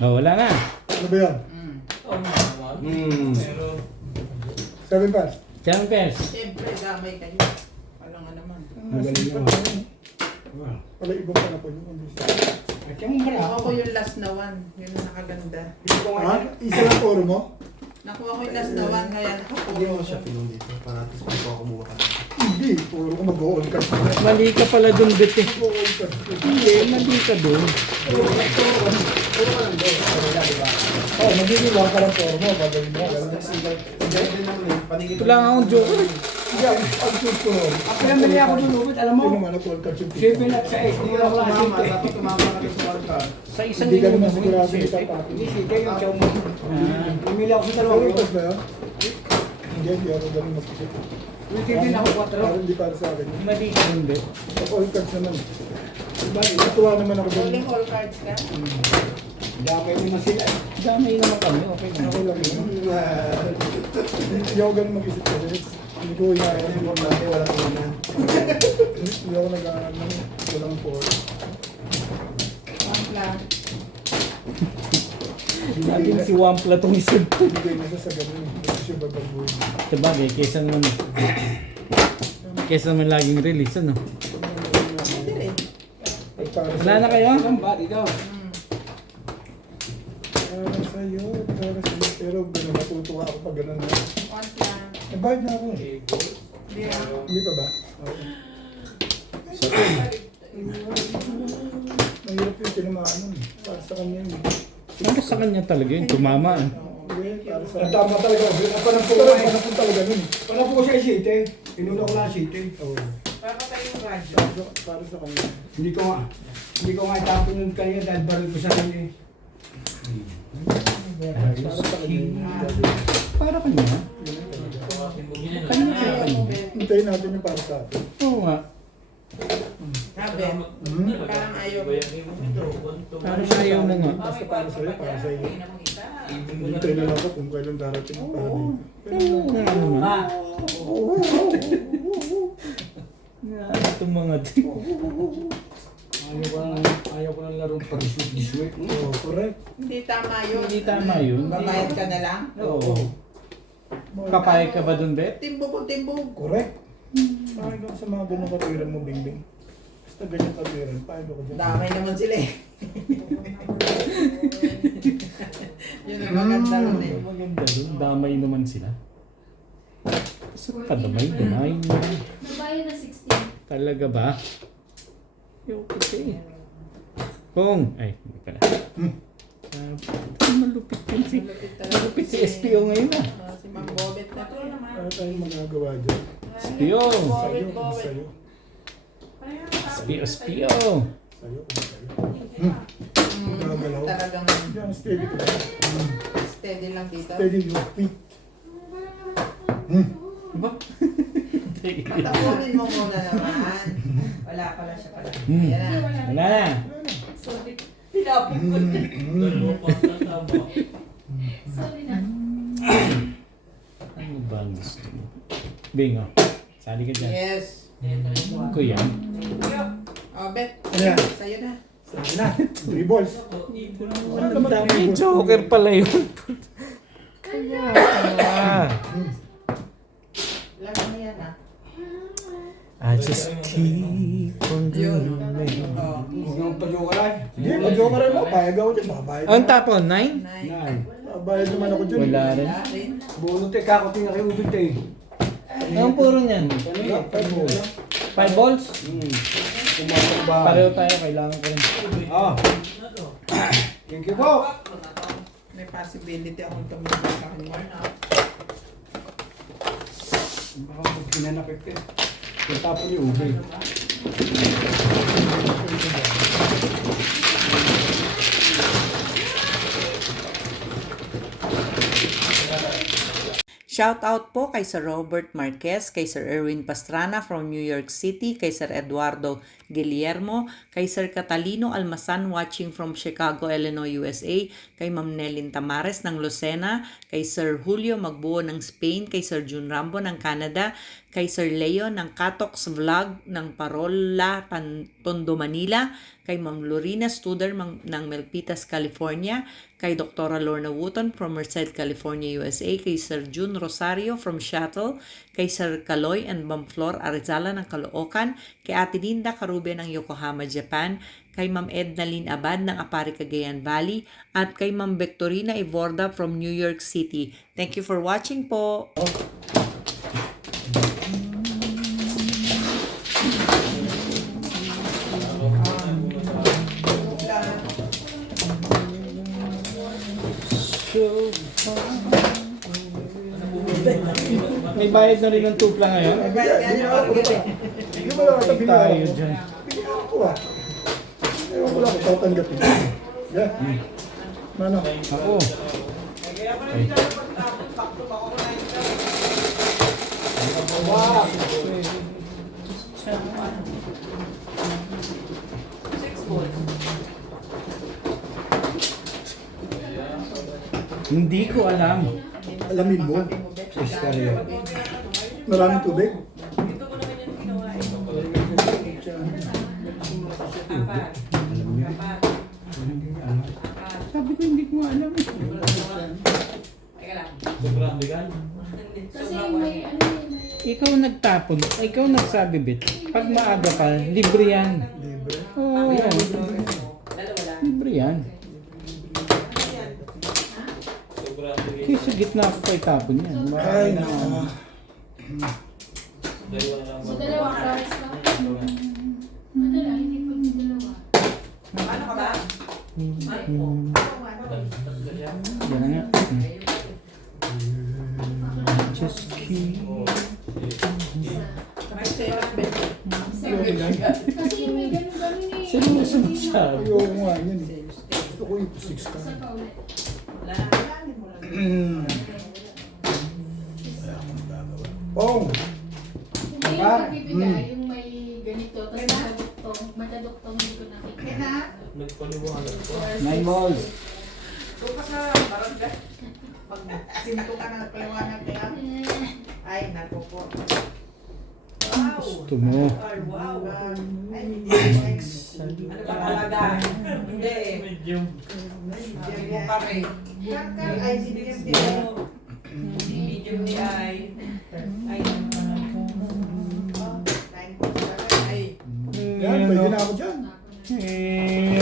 Oh, wala na. Ano ba yan? Oo naman. Pero 7 balls. Siyang pes. Siyempre, gamay kayo. Walang nga naman. Magaling naman. Wala ibang pala po yun. At yung Nakuha ko yung last na one. Yun ang nakaganda. Ha? Isa lang puro mo? Nakuha ko yung last na one, kaya Hindi mo nakapuro siya ko. pinong dito para at least may kumuha ka. Hindi. Puro ko mag-all card. Mali ka pala dun, Beth. eh. Mag-all card. Hindi, mali ka dun. Puro ka lang doon. Oo, magiging lang ka lang puro mo. Magaling mo. Kasi hindi din naman eh. Panigit. Wala nga akong joke. Hindi, ang shoot ko nun. Ako lang mali ako dun, Ubit, alam mo? Hindi naman ako all card shoot. 7 at 6, hindi ako Tumama, nakasinte. dapat tumama ka rin sa wildcard. Sa isang Hindi ka linggo naman mo, sigurado Beth. yung tatapin. Hindi, sige, yung chow mo. Pumili ako sa Pero dalawa. ito ba yun? Hindi ako ganun mag-isip. Ulitin din ako 4. Parang hindi para sa akin. Mali ka dun, Beth. All cards naman. Diba? Natuwa naman ako doon. Rolling all cards ka? Dapay mo na sila. Damay naman kami. Okay na. Ako lang yun. Hindi ako ganun mag-isip kasi. Hindi ko inaayos. Hindi mo natin walang una. Hindi ako nag-aaral ng walang for. One plan. Laging si Wampla tong isip. Hindi na siya sa ganun. Hindi siya babagbuhin. Sabagay, kesa naman. Kesa naman laging release, ano? Pwede rin. At para Wala na kayo? Ang ba dito? Para sa'yo, para sa'yo. Pero ganun, natutuwa ako pag ganun na. One plan. Nagbayad na ako eh. Hindi ah. Hindi pa ba? Okay. Mahirap yung tinamaan nun. Para sa kanya yun. Ano sa kanya talaga yun? Tumama. eh. Hindi, para sa Tama talaga. Parang po Pero panapon talaga nun. Parang po siya isite. Pinuna ko lang isite. Oo. Papatay yung radyo. Para sa kanya. Hindi ko nga itapon yung kanya dahil baril ko sa kanya. Para sa kanya. yun. Para kanya. timbog niya Kanya na. kaya kanya. Hintayin natin yung para sa atin. Oo nga. Sabi, parang ayaw. Parang ayaw na nga. Basta para sa'yo, para sa'yo. Hindi namang isa. Hintayin na lang ako kung kailan darating ang para dito. Oo nga naman. Itong mga Ayaw ko ng larong pag-iswit-iswit. Oo, correct. Hindi tama yun. Hindi tama yun. Babayad ka na lang? Oo. Kapayag ka ba dun, Beth? Timbog o timbog. Correct. Pahig ako sa mga ganyan katiran mo, Bingbing. Basta ganyan katiran, pahig ako dyan. Damay naman sila eh. Yun ang maganda nun eh. Maganda dun. Damay naman sila. Sa kadamay-damay mo. Nabayad na 16. Talaga ba? Yung kasi. Kung. Ay, hindi pala. Malupit yun si. Malupit si SPO ngayon ah. Si Ma'am Bobet na to naman. Ano tayong magagawa dyan? SPO. Sa'yo, kung Bobet. sa'yo. SPO. Sa'yo, kung sa'yo. Magagalaw. Talagang Diyan, steady ka lang. steady lang dito. Steady yung feet. Patakunin mo muna naman. Wala pala siya pala. Hmm. Ayan na. Wala na. Sorry. Dalawa pa ang tama. Sorry na. Ano ba ang gusto mo? Bingo. Sali ka dyan. Yes. Ko yan. Oh, Bet. Ano yan? Sa'yo na. Saan na? 3 balls. Ano naman Dami 3 balls? joker pala yun. Kaya pala. Laman mo yan ah. I just keep on Yun. dreaming. Oh. Huwag naman pa-joke ka Hindi, pag-joke ka rin mo. Payag ako dyan. Makabayad Ang naman. tapon, 9? Nine. Makabayad naman ako dyan. Wala rin. Wala rin. Bunot eh, kakuting na kayo ubig tayo. Ang puro niyan. Ano eh, 5 balls. 5 balls? Pumasok ba? Pareho tayo, kailangan ko rin. Ah. Thank you po. May possibility akong tumulong sa kanya. Baka magkinanakit eh. Yung tapo ni Ube. Shout out po kay Sir Robert Marquez, kay Sir Erwin Pastrana from New York City, kay Sir Eduardo Guillermo, kay Sir Catalino Almasan watching from Chicago, Illinois, USA, kay Ma'am Nelin Tamares ng Lucena, kay Sir Julio Magbuo ng Spain, kay Sir Jun Rambo ng Canada, kay Sir Leo ng Katox Vlog ng Parola, Tondo, Manila, kay Ma'am Lorena Studer ng Milpitas, California, kay Dr. Lorna Wooton from Merced, California, USA, kay Sir Jun Rosario from Seattle, kay Sir Kaloy and Ma'am Flor Arizala ng Caloocan, kay Ate Linda Carube ng Yokohama, Japan, kay Ma'am Edna Lynn Abad ng Apari, Cagayan Valley, at kay Ma'am Victorina Ivorda from New York City. Thank you for watching po! May bayad na rin ng tupla ngayon. Hindi na ako ba? Hindi mo lang ata Tayo binayaran. dyan. Bigyan ako ah. Ewan ko lang kung tatanggapin. Yeah. Ano? Ako. Ay. Hindi ko alam. Alamin mo. Maraming tubig. Sabi ko hindi ko alam. Sobrang bigal. Kasi may ano yun, may... Ikaw nagtapon. Ikaw nagsabi, Bit. Pag maaga ka, libre yan. Libre. Oo, yan. Libre yan. Sobrang bigal. Kaya sa gitna ako kay tapon yan. Ay, nako. Dalawa lang. So, dalawang flowers ka? Madala, hindi po yung dalawa. Paano ka ba? Yan nga. Just keep. May selos, Bet. Kasi yung may ganun-ganun eh. Sino sumasabi? Ayoko nga yun. Gusto ko yung 6 ka. Isa pa ulit. Wala na. Wala mo lang. Oh, Hindi yung pagbibigay, yung may ganito, tapos mataduktong, hindi ko nakikita. Nagpaliwanag ko. 9 balls. Bukas na barangay. Pag sinto ka na paliwanag kaya. Ay, naku po. Wow! Gusto mo. Wow! Ay, medium X. Ano ba talaga? Hindi. Medium. Medium pa rin. Ay, medium din. Medium ni ay. Ay, ay. yan. Pwede na ako dyan. Ay.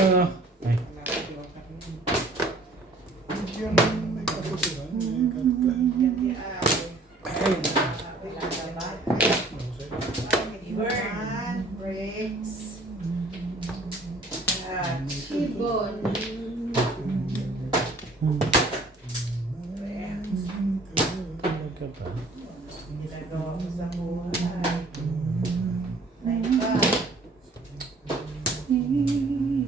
Yan, may kaputiran. May Burn. Breaks. Ibon. Ginagawa ko sa buhay. Naika.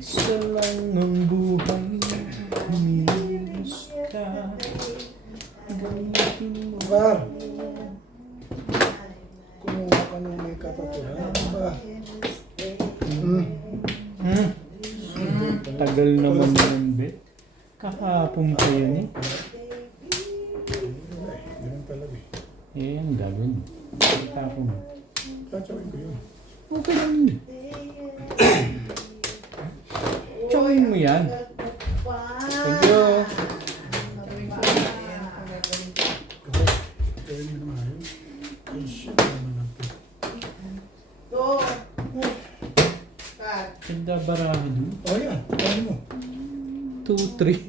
Isa lang ang buhay. Umilos ka. Bar. Kumuha ka ng may kapaturan. Ano ba? Tagal naman yun, Bet. Kahapon pa yun eh. Eh, ang gagawin mo. Tapon mo. Tatsawin ko yun. Okay lang yun. Tsakin mo yan. Thank you. Kaya hindi naman yun. Ay, shit. Naman lang po. Go! Cut. Ganda baraha doon. Oh, yan. Kaya mo. 2, 3.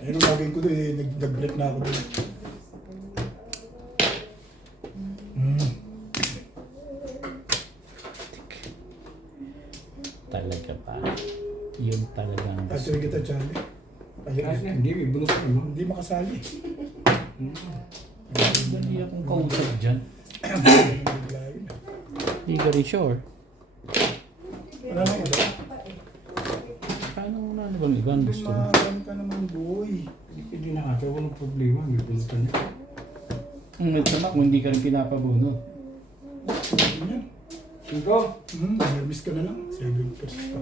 Eh, nung lagay ko doon, nag-break na ako doon. Talaga pa. Yun talaga ang gusto. Tatsawin kita, Charlie. Ay, Hindi, may bunot ko naman. hindi makasali. Dali akong kausap dyan. Bigla yun. Hindi ka rin sure. Wala na iba. Paano mo na bang ibang gusto mo? Tumakan ka naman, boy. Hindi na kasi walang problema. May bunutan niya. Sama kung hindi ka rin pinapabuno. Yan. Cinco. Nervous ka na lang. 7 first pa.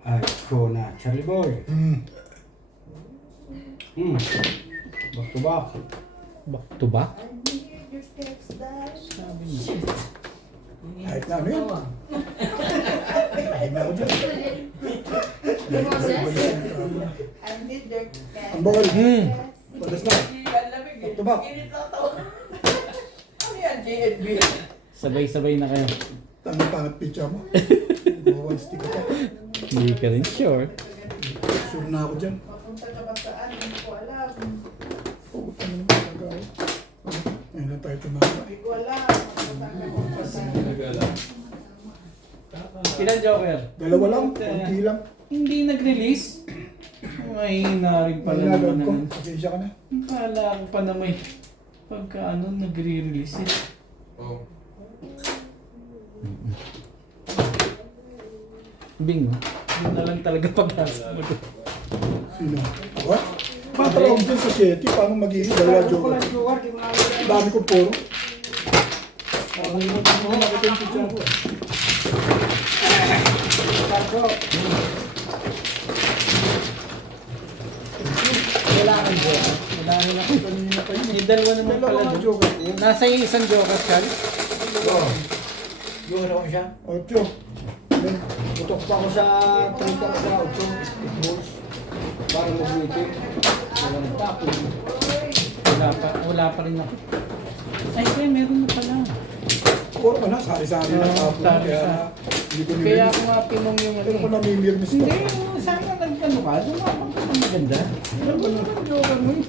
Ay, ko na. Charlie boy. Back to back. Back to back? Sabi mo. Kahit na ano yun. Kahit na ako dyan. I need their Ang bakal. Padas na. Back to back. Ano yan, JNB? Sabay-sabay na kayo. Tangat picture mo. One stick ka. Hindi ka rin sure. Sure na ako dyan. Papunta ka ba saan? Hindi ko alam. Puta naman talaga ako. Ngayon na tayo tumama. Hindi ko alam. Papunta ka ba saan? Nagala. Ilan Joker? Dalawa lang. Kunti lang. Hindi nag-release. Mahina rin pala Nalagag ko. naman. Pasensya ka na. Kala ko pa na may pagka nagre-release eh. Oh. Bingo. Yun na lang talaga pag-asa mo doon. Sino? Ako? Patawag dyan sa Shetty. Paano magiging dalawa joker? Dami ko puro. Parang hindi mo nakita yung picture ko. Wala kang joker. Wala rin ako. May dalawa naman pala Dalawa doon. joker. Nasa yung isang joker, Charles. Yung ano ko siya. 8. Then, Putok pa ako sa 3 pa ako sa 8 balls. Para mag-meeting. Wala nagtapon. Wala pa rin ako. Ay, kaya meron na pala. puro ka na. Sari-sari na tapon. Sari-sari. Hindi ko Kaya nililinis. ako nga pinong yung Pero kung namimirmis Hindi, ka. sana nagkano ka. Lumapang ka ng maganda. Ano ba naman joker mo eh?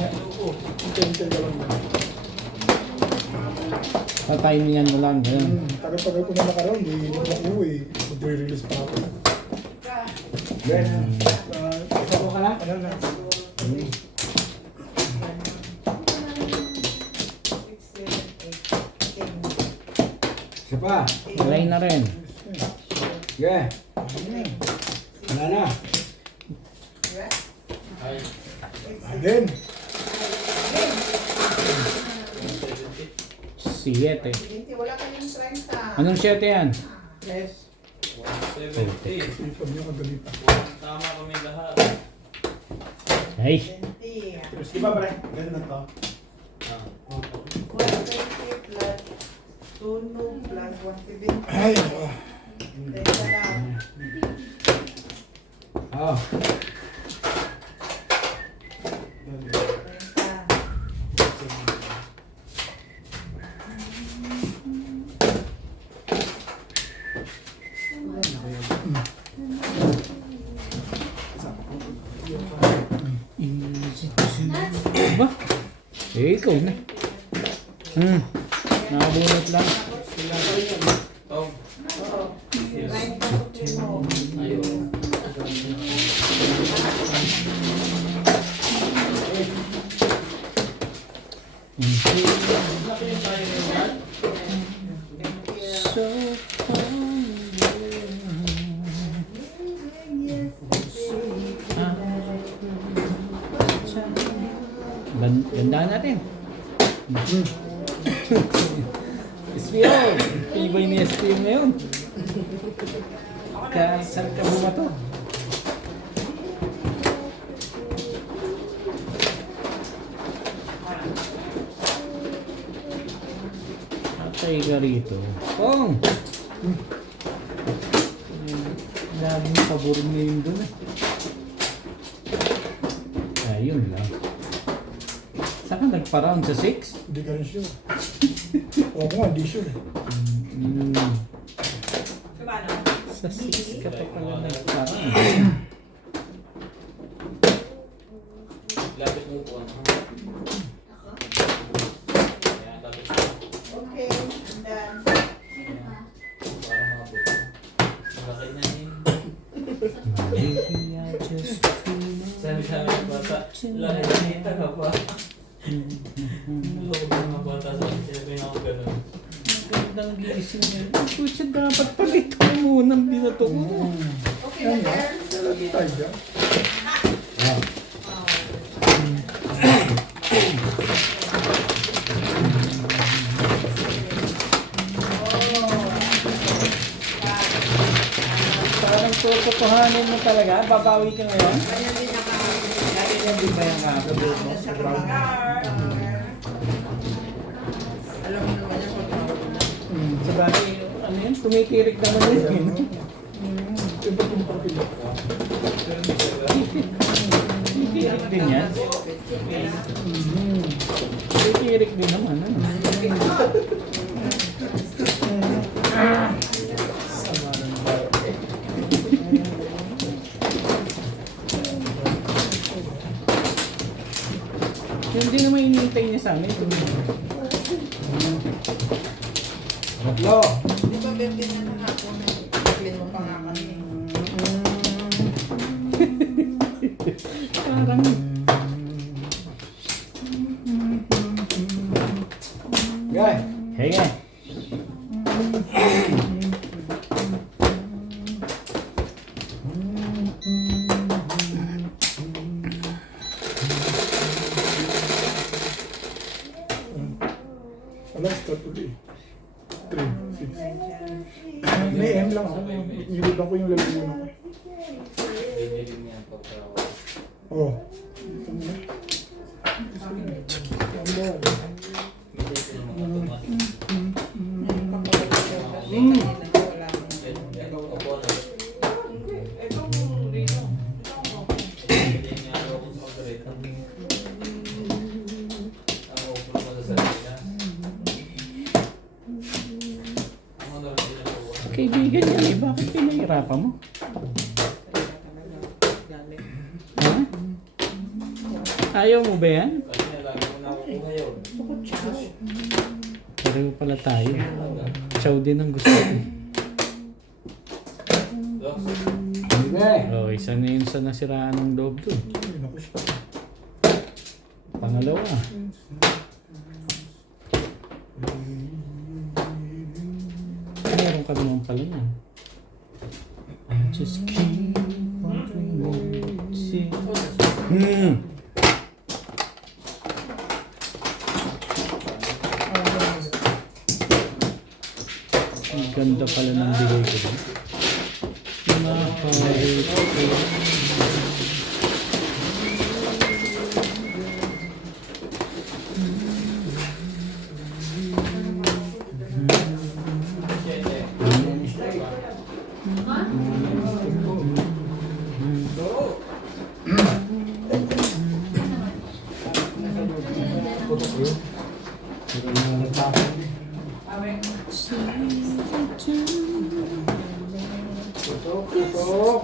Hintay-hintay ka lang. Tatimingan mo lang, ganun. Tagal-tagal ko na nakaroon. Hindi ko makuha eh. Mag-release pa ako. Ben, Ako ka na? Ano na? isa pa. Alay na rin. Yeah. Wala na. Ay. Again. 7. Hindi, wala kayong 30. Anong 7 yan? Yes. 170. Ipag niyo kadali pa. Tama kami lahat. Ay, 20. Di ba, pre? Ganun na to. 120 plus 2 plus 170. Ay, Teka lang. Oh. 30. ba? Eh, ikaw na. Nakabunot lang. Tom. Ganda natin. SPO! Tibay ni SPO ngayon. Saan ka bumato? Patay ka rito. Pong! Laging pabor mo yun doon eh. Ayun lang. Saan ka nagpa-round sa 6? Hindi ka rin sure. Oo nga, hindi sure. Sa 6 ka pa pala nagpa-round. Lapit mo po. Ako? Kaya lapit mo. Okay, and then, Sino pa? Para makabuti. Malaki na yun. Maybe I just feel Sabi sa amin ng bata, laki na nita ka pa. Loob ng mga bata sa akin, sinabi na ako ganun. Magandang gising yan. Kutsa, dapat palito mo munang binato mo. okay na there? Nalati tayo dyan. Parang tututuhanin mo talaga. Babawi ka ngayon. Kaya din naka, Yan di ba yung kakabot mo? sa kabagar. Alam mo naman yan pag Sa bagay, ano yun? Tumikirik naman yun. Iba yung papilok ka. Tumikirik din yan. Tumikirik din naman. Ano? Sama ng bagay. Yun din naman inintay niya sa amin. Tatlo. Di ba bebe na ng hapon? Explain mo pa nga kami. Parang Guy. Hinga. Alas, Saturday. 3, 6. May M lang ako. Nilitan ko yung lalamunan ko. Ganyan yan pagkawa. Oh. Kaibigan yan eh. Bakit pinahirapan mo? Ha? Ayaw mo ba yan? Pareho pala tayo. Chow din ang gusto ko. Oh, isa na yun sa nasiraan ng loob doon. Pangalawa. Meron ka naman pala yan. Just keep on dreaming. Ang ganda pala ng bigay ko doon. Napalit ko. Putok.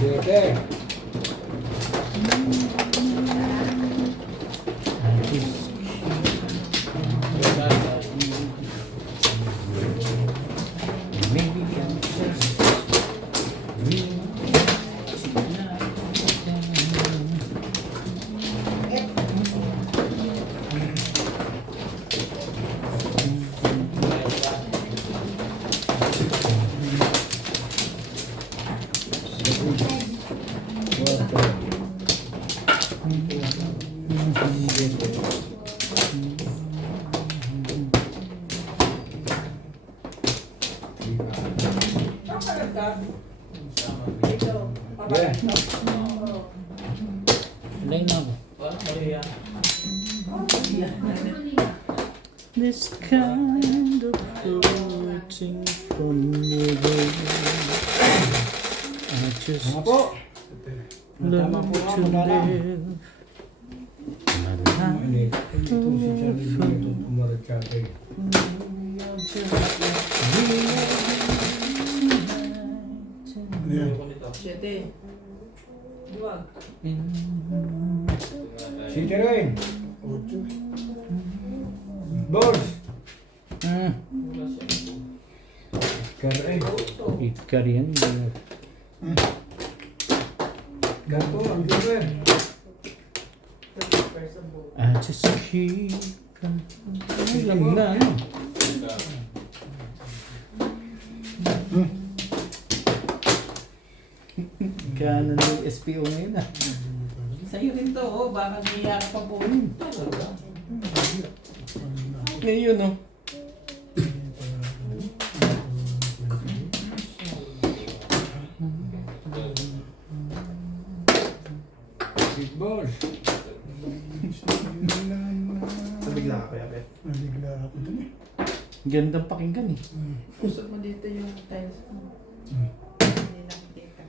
Bebe. Maybe I'm just real. Yeah. Alay na ako. Parang mali yan. This kind of hurting from within. I just Mga po. learn Tama po to ako, madala. live. Ito si Charlie dito, umarachate. Ayoko nito. Siyete. Si Teruin. Boss. Karay. Ikar yan. Gato, ang giver. I just keep on. Ay lang na. Ano? Kanan yung SPO ngayon ah. Sa'yo rin to, oh. Baka niya pa po. Ngayon oh. Big boss. Nabigla ka kaya, Bet? Nabigla ako dun eh. Gandang pakinggan eh. Usap mo dito yung tiles mo. Hindi nakikita.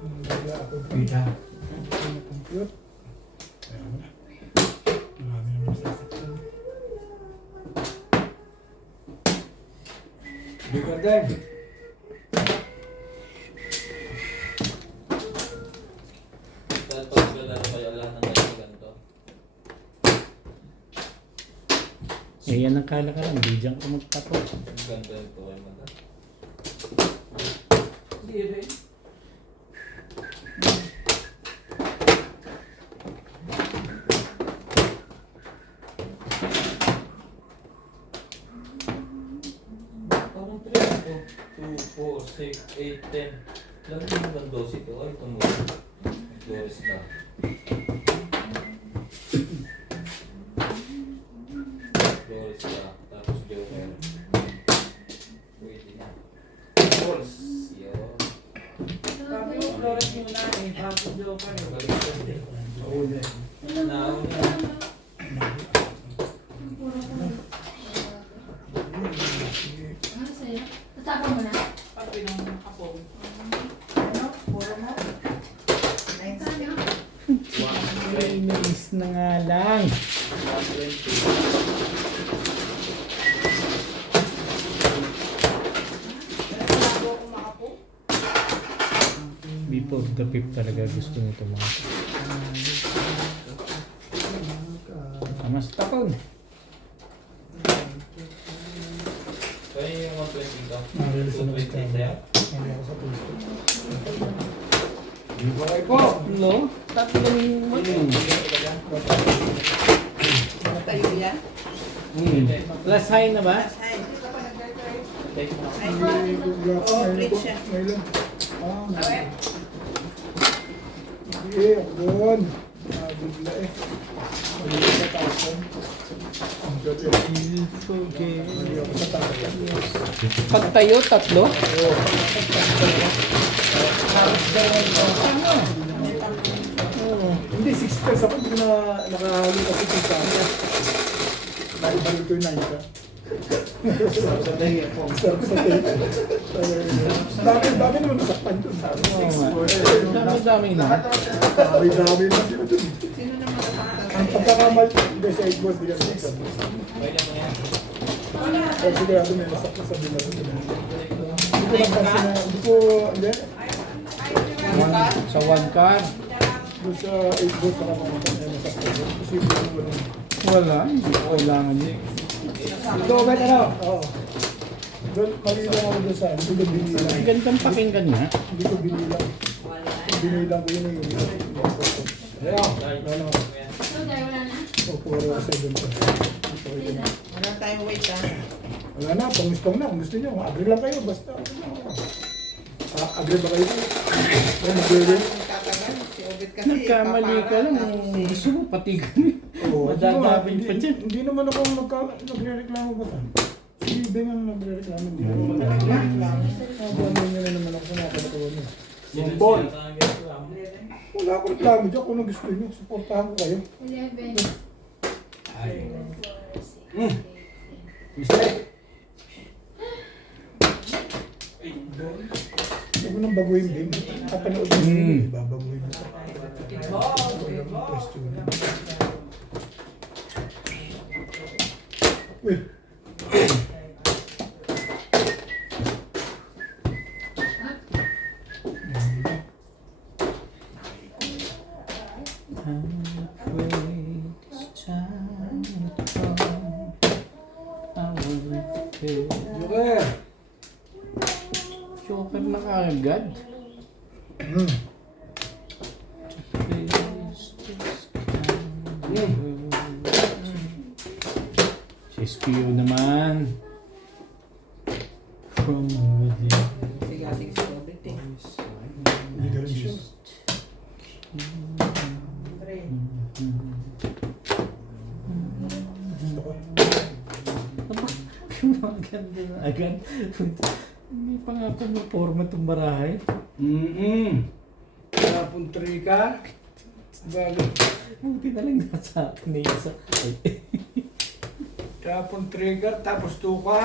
Nabigla ako dun. Pita. Compute. Ayan mo na. Marami naman sasaktan. Bigger than. Dahil pag lalaro kayo lahat ng ganito ganito. Eh yan ang kalakaran. Di dyan ka magtapo. Ganito ito kayo mata. Hindi rin. Parang 3 ako. 2, 4, 6, 8, 10. Lagi mo naman 12 ito. Ay, tumulong. Flores ka. Flores ka. Tapos Joker. Pwede na. Flores. Yun. Sabi mo, Flores muna eh. Tapos Joker eh. Galing ko. Nauna na. Ah, sa'yo? Tatapang mo na? Pag pinangkapong. Ano? Puro mo? Nice. Saan Ay, miss na nga lang. 120. Bago ako makapo. Before the fifth talaga gusto nito mga. Mas tapon. Kaya yung 120 ka. Nakakita sa 220 tayo. Hindi ako sa Facebook. Bigger kayo po. No? Tatlong Matayo yan? Plus high na ba? Mas high. Take mo. High Bigla ako Oo, ngayon preach po. siya. Ngayon. Sige, ako doon. Bigla eh. Mali sa tasan. Ang gabi. Mali ako sa tasan. Pag tayo, tatlo? Hindi, 6 pesos ako. Hindi na nakahalo kasi sa tasan. Naibalik ko yung 9 ka. Sarap sa tayo. Dami naman nasaktan doon. Dami-dami na. Dami na sila doon. Sino naman nasaktan? Ang pagkakamal, hindi sa 8 boss, di ka nasaktan. Okay lang mo yan. Pero sigurado may nasaktan sa bila doon. Hindi ko lang kasi na, hindi ko, hindi. Sa one car? Doon sa 8 boss, saka mga may nasaktan doon. Posible naman doon. Wala. Hindi ko kailangan yun. Ito ba ano? Oo. Doon, mali lang ako doon sa, hindi ko binilang. Ang gandang pakinggan niya. Hindi ko binilang. Binilang ko yun eh. Ayan. Ano, Ito, dahil wala na? o puro 7 pesos. Wala na. Wala tayong weight ha. Wala na, pang-spong na. Kung gusto nyo, agree lang kayo. Basta, agree ba kayo? Kung agree. Tatagal. Si Obed kasi. Nagkamali ka lang. Gusto mo patigan. Oo, Madadabing pa dyan. Hindi naman ako nagre-reklamo ba tan? Si Beng ang nagre-reklamo. Hindi ako Nagre-reklamo. Nagre-reklamo nyo na naman ako sa nakakatawa niya. Bombon. Reklamo. Wala akong reklamo dyan. Kung ano gusto nyo, supportahan ko kayo. 11. Ay. 4, 6, Mm. 8, 10. Mistake. Huwag mo nang baguhin, babe. Kapanood mo yun, ibabaguhin mo. Uy. Joker. Joker na kaagad. Si SPO naman. From within. Sigasig si Robert eh. Hindi ka rin siya. Maganda na agad. Hindi pa nga pumaporma itong barahay. Kapon 3 ka. Bago. Buti na lang nasa akin na isa. Kapon trigger, tapos 2 ka.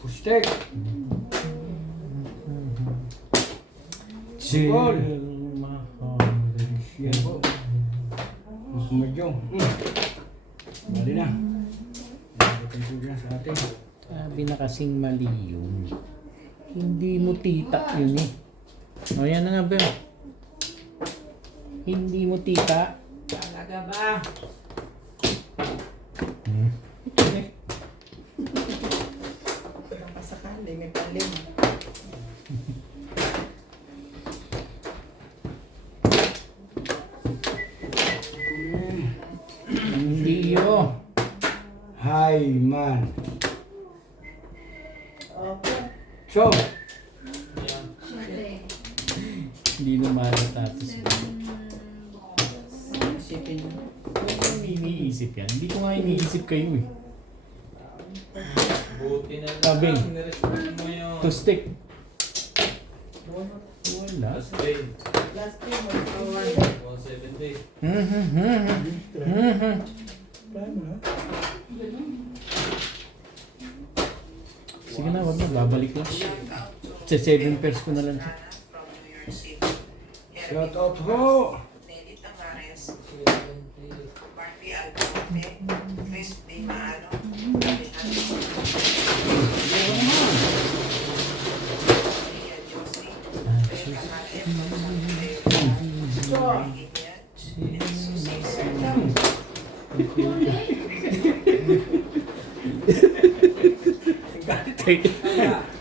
Pustek. Chill. Yan po. Mas medyo. Bali na. Ito na sa atin. Sabi na kasing mali yun. Hindi mo tita yun eh. O yan na nga ba? Hindi mo tita. Talaga ba? Ang pasakali, may palim. Hindi yun. Hi man. Opo. So, Siyempre. Hindi na matatapos. 7 Isipin mo. Ano iniisip yan? Hindi ko nga iniisip kayo eh. Buti na lang. Kabing. Nirespect mo yun. To stick. Wala. Last day. Last year, mag-award. 170. Sige na, wag na. Babalik lang. Sa 7 pairs ko na lang. shout out ho. Nelly Tamares, Barbie Almonte, Chris Di Maano, Maria Josie,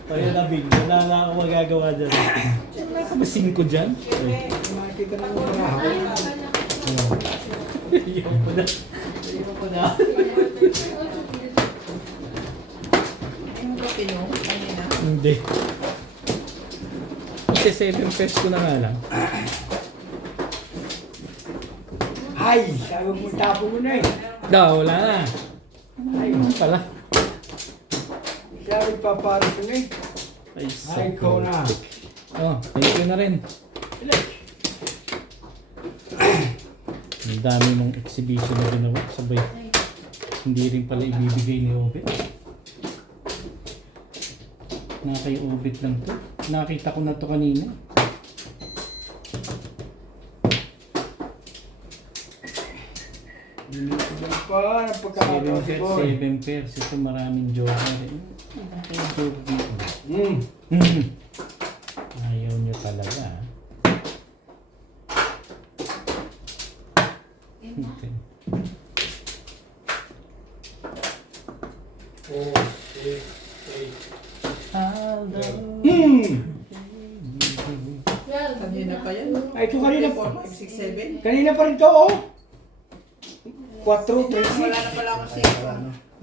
Kaya nabing, wala na akong magagawa dyan. Wala ka ba 5 dyan? Makikita na mo na ako. Iyon ko na. Iyon ko na. Hindi mo ba pinuha kanina? Hindi. Kasi 7 pairs ko na nga lang. Hi, sabi mo tapo mo na eh. Wala na. Ayun pala. Sabi paparos na eh. Ay, Hi, Kona. Oh, thank you na rin. Ang dami mong exhibition na ginawa. Sabay. Hindi rin pala ibibigay ni Obit. Na kay Obit lang to. Nakita ko na to kanina. Dito pa, napagkakataon si Boy. 7 pairs. Ito maraming joker. Ilan kayo joke dito? Ayaw nyo talaga. Okay. 4, 6, 8. Kanina pa yan. Ay, ito kanina pa. 4, 5, 6, 7. Kanina pa rin to, oh. 4, 3, Wala na pala akong cellphone. 6.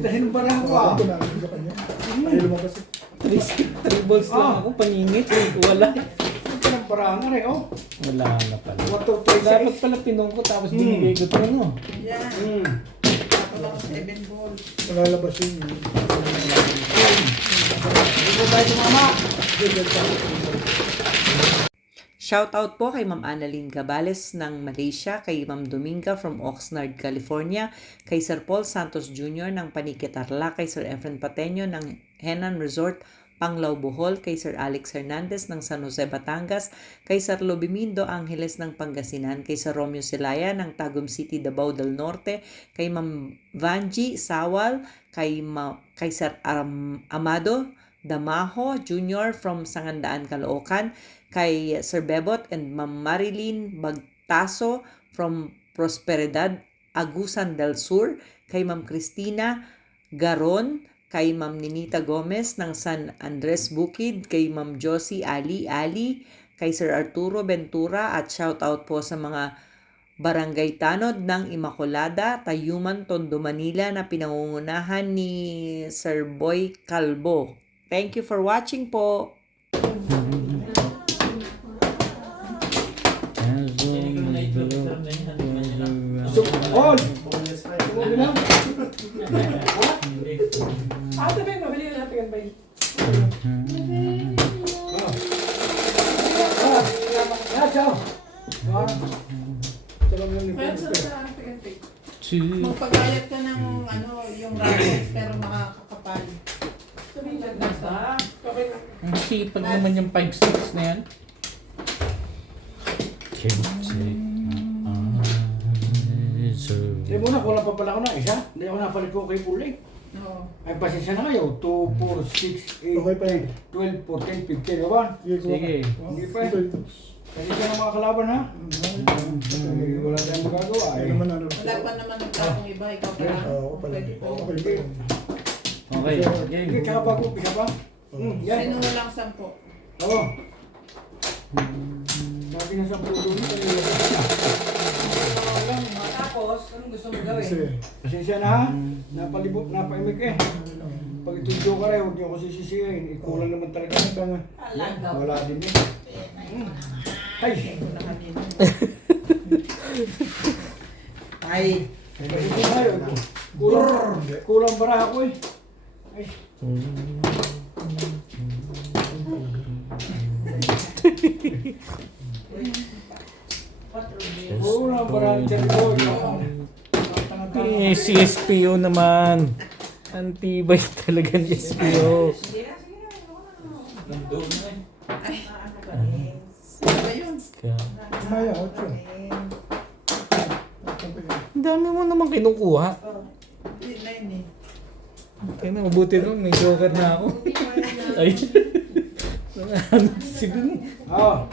Dahil ba na ako ah? Ito na, sa kanya. Ay, lumabas eh. 3 balls lang ako, paningit. Wala. Ito ng parangan eh, oh. Wala na pala. 1, 2, 3, Dapat pala pinong ko tapos binigay ko ito, no? Yan. Hmm. Ako lang 7 balls. Malalabas yun. Dito tayo sumama. Shoutout po kay Ma'am Annalyn Gabales ng Malaysia, kay Ma'am Dominga from Oxnard, California, kay Sir Paul Santos Jr. ng Paniquitarla, kay Sir Efren Pateño ng Henan Resort, Panglao, Bohol, kay Sir Alex Hernandez ng San Jose, Batangas, kay Sir Lobimindo Angeles ng Pangasinan, kay Sir Romeo Celaya ng Tagum City, Davao del Norte, kay Ma'am Vanji Sawal, kay Sir Amado Damaho Jr. from Sangandaan, Caloocan, kay Sir Bebot and Ma'am Marilyn Bagtaso from Prosperidad, Agusan del Sur, kay Ma'am Cristina Garon, kay Ma'am Ninita Gomez ng San Andres Bukid, kay Ma'am Josie Ali, kay Sir Arturo Ventura, at shoutout po sa mga barangay tanod ng Immaculada, Tayuman, Tondo, Manila na pinangungunahan ni Sir Boy Calvo. Thank you for watching po. So, on! Tumuli na. Ate Ben, mabili na natin ba yun? Yan, ciao. Ito lang yung Kaya nipis. sa magpagayat ka ng yung racket pero makakapal. Sabihin lang nasa. Okay na. Ang sipag naman yung 5-6 na yan. Check. Hindi muna, kulang pa pala ako na isa. Hindi ako napalit ko kay Pulay. Oo. Ay, pasensya na kayo. 2, 4, 6, 8, Okay pa yun. 12, 14, 15, di ba? Sige. Hindi pa eh. Pasensya na mga kalaban ha. Wala tayong magagawa Ay, eh. naman ano. Wala pa naman nagkakong iba, ikaw pa lang. Oo, pala. Pwede po. Okay pa yun. Okay. Hindi, tsaka bago umpisa pa. Yan. Sino lang 10? Oo. Sabi na 10 doon. Tapos, anong gusto mo gawin? Sige. Pasensya na ha. Napaimik eh. Pag ito yung joker eh, huwag niyo ako sisisihin. Ikulang naman talaga. Wala din eh. Ay! Ay. Pasensya na yun. Kulang baraha ko eh. Ay. Kulang baraha dyan ko. Eh, si SPO naman. Antibay talaga ni SPO. Nandun na eh. Ano ba yun? Maya, 8. Ang dami mo naman kinukuha. Hindi na yun eh. Kaya na, mabuti rin. May joker na ako. Ay. Ano si Bin? Oo.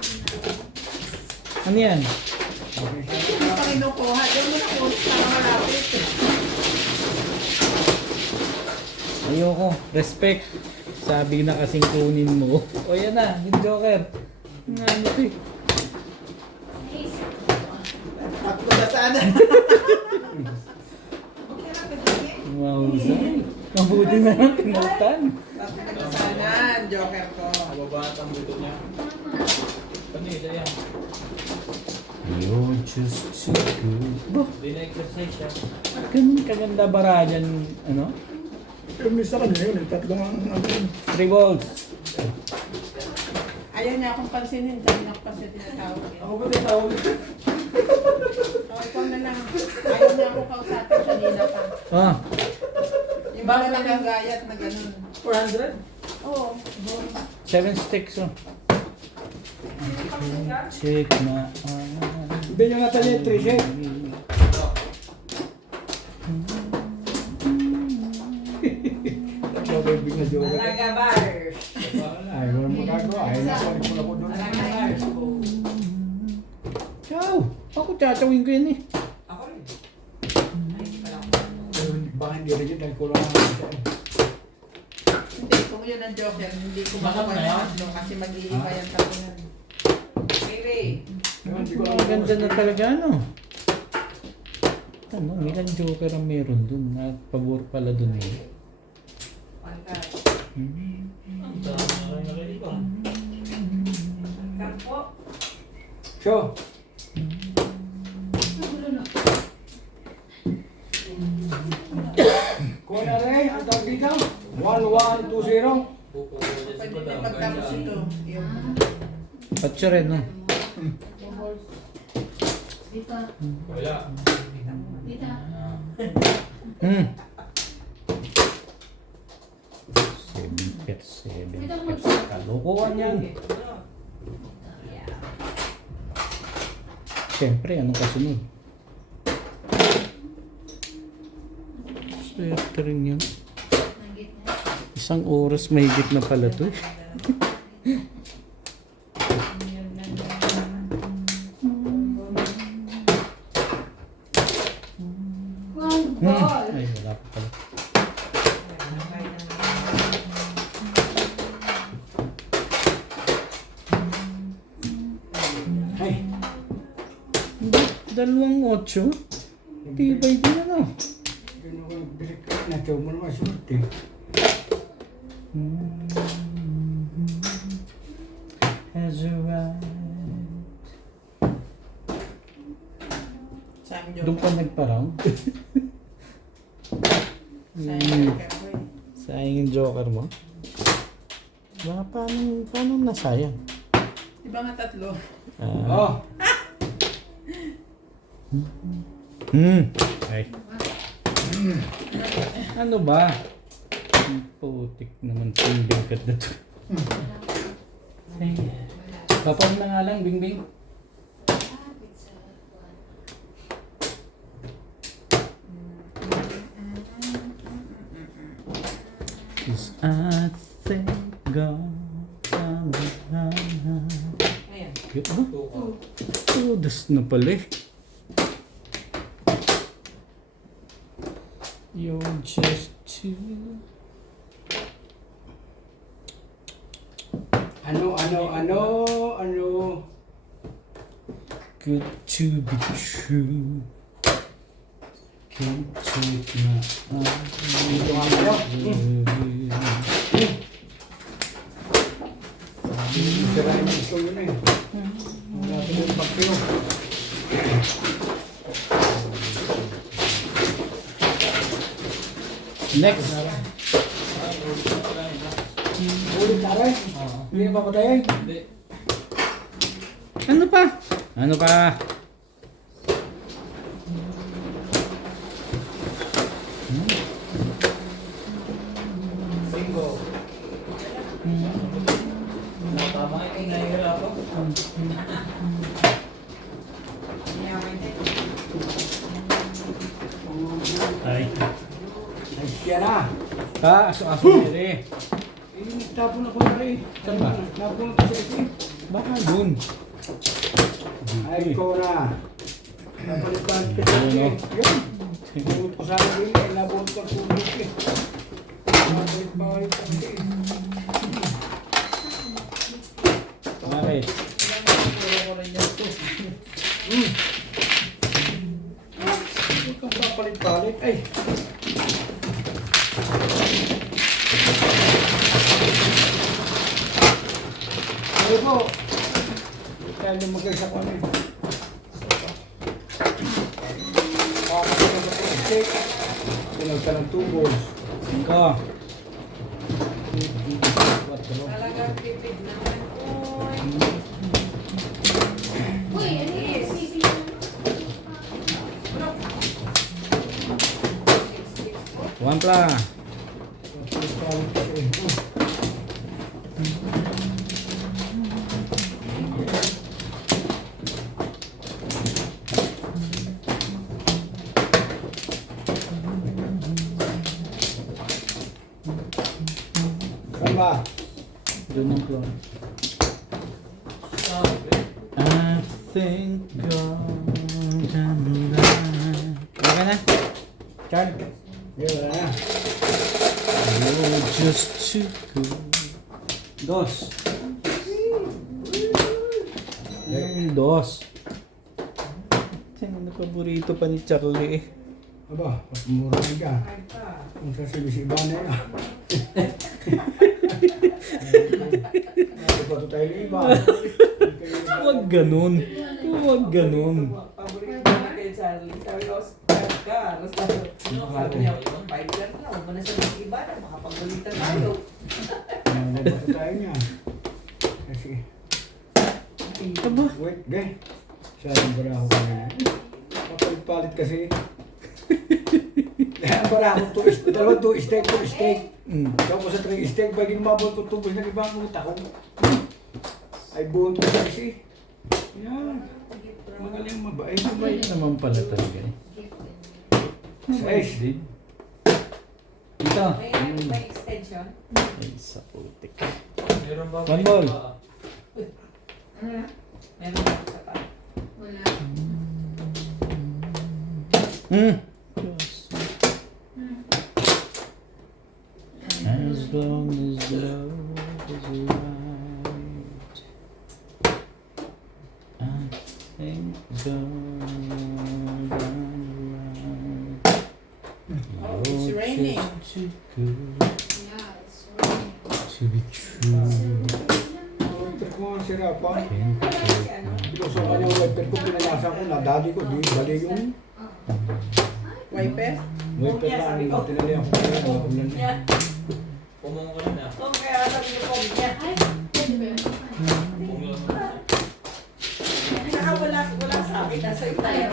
Ano yan? Ano pa kinukuha? Doon mo na po para malapit. Ayoko. Respect. Sabi na kasing kunin mo. O yan na, yung joker. Ano ito eh. Tatlo na sana. Wow, Zay. Mabuti na lang, pinaltan. Tatlo na sana, joker ko. Mababat ang buto niya. Kanila yan. You're just so good. Hindi na-exercise siya. Ganun kaganda bara dyan, ano? Pero minsan kanya yun eh. Tatlong ang ano yun. 3 balls. Ayaw niya akong pansinin, sabi na ako pa siya tinatawag. Ako ba tinatawag? O, ikaw na lang. Ayaw niya akong kausapin, kanina pa. Ah, Yung ba na nagagayat na ganun. 400? Oo. 7 sticks oh. Check na. Hindi nyo natin yung 3 shake. Mabibig na joker. Alaga bars. Ay, walang magagawa. Ay, napalit mo na ko doon. Alaga bars. Chow! Ako tsachawin ko yan eh. Ako rin. Baka hindi rin yun dahil kulang na siya. Hindi, kung yun ang joker, hindi ko makuha yung tatlo kasi mag-iiba yung tatlo yan. Baby. Hindi ko Ang ganda na talaga ano. Ano, Milan Joker ang meron dun. At pabor pala dun eh. Ang dami na kayo nakalikom. So, kung na rin, ang tawag dito, 1120. Pwede na pagtapos ito. Yung Patsa rin, no? Dito. Wala. Dito. Hmm. 7 Kalokohan yan. Siyempre, anong kasunod? Swerte rin yun. Nagit na. Isang oras mahigit na pala to. One ball. Ay, wala pa pala. Ay, Dalawang 8? Tibay din ano. yun ako nagbilik ka. Nataw mo naman swerte. Has arrived. Sam Doon Joker. pa nagpa-round. Sam Joker ko eh. Sayang yung joker mo. Ba, paano nasayang? Di ba nga tatlo? Oh, Ay. Ano ba? Ang putik naman pinding kat na to. Ay. Kapag na nga lang, Bingbing. Lapit sa one. Cause I thank God. Ayan. Yun ba? Tudas na pala eh. You're just too... ano. good to be true. Can't take my Dito nga kayo. Sirain mo ito yun eh. Wala ko yung pagkiyo. Next. Ulit na rin. Hindi na papatayin. Ano pa? Ano pa? Bingo. Tama yung nahihirapan. Ay. Ay, siya na. Aso-aso nere. Tapon ako na rin. Saan ba? Napon ko sa isi. Baka dun. Ay, ikaw na. Napalitan ka sa isi. Yun. Nabot ko sana rin eh. Nabot ko sa isi. Nabot ko sa isi. Bakit? Huwag kang papalit-palit. Ay. Ano po? Kaya lumagay sa kwan eh. Pakakita sa plastic. Tinag ka ng 2 balls. Ika. Talagang pipid naman. Uy, ano yun? Sising One pla. Palit-palit ka eh. Saan ba? Doon ang floor. Sabi. I thank God I'm alive. Okay na? Chard? Yun, wala na. You're just too good. Dos. Dos. Tingnan na paborito pa ni Charlie eh. Aba, mas mura na dyan. Kung sasibis iba na yun. Hindi pa ito tayo ng iba. Huwag ganun. Huwag ganun. Paborito na kay Charlie. Sabi ko, subscribe ka. Sabi niya, 5 lang na. Huwag mo na sa iba na. Makapagalitan tayo. Hindi pa ito tayo niya. Kasi, Aba. wait, gay. Sayang para ako kanina. Papalit-palit kasi. Kaya para ako dalawang 2 steak, 2 steak. Tapos sa 3 steak, bagay lumabot ko tubos ng ibang utak ko. Ay buong to kasi. Yan. Magaling mabait. Mabait naman pala talaga eh. Mabait Size. din. Ito. May extension. Ay, sa putik. Meron ba? One more. Meron ba sa pa? Wala. Diyos. As long as love is right, I think God Oh, it's raining. too good Yeah, it's raining. to be true. Wiper ko ang sirapan. Can't take my Binuso ka niya wiper ko, pinalasan ko, nadali ko, di bali yung Wiper? wiper na ang tinalihan ko kaya naulan na. Pumong ka na. Oh, kaya sabi niyo po niya. Ay, pwede ba yun? Pumong lang. Saka wala sa akin. Nasa iyo tayo.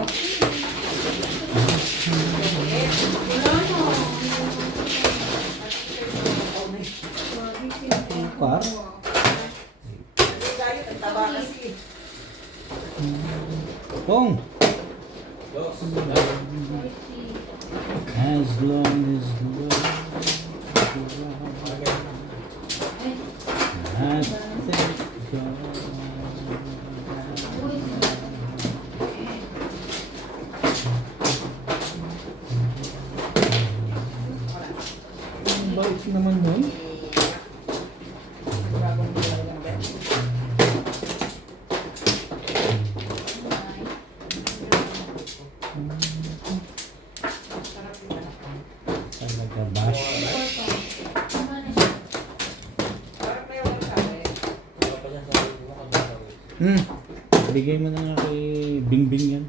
par. Tayo, nagtaba kasi. Pong! Dos. As long as love is right, I think God. Ang bait naman nun. Talaga bash. Parang may wala sa akin. Wala pa dyan sa akin. Wala ka dyan sa akin. Bigay mo na nga kay Bingbing yan.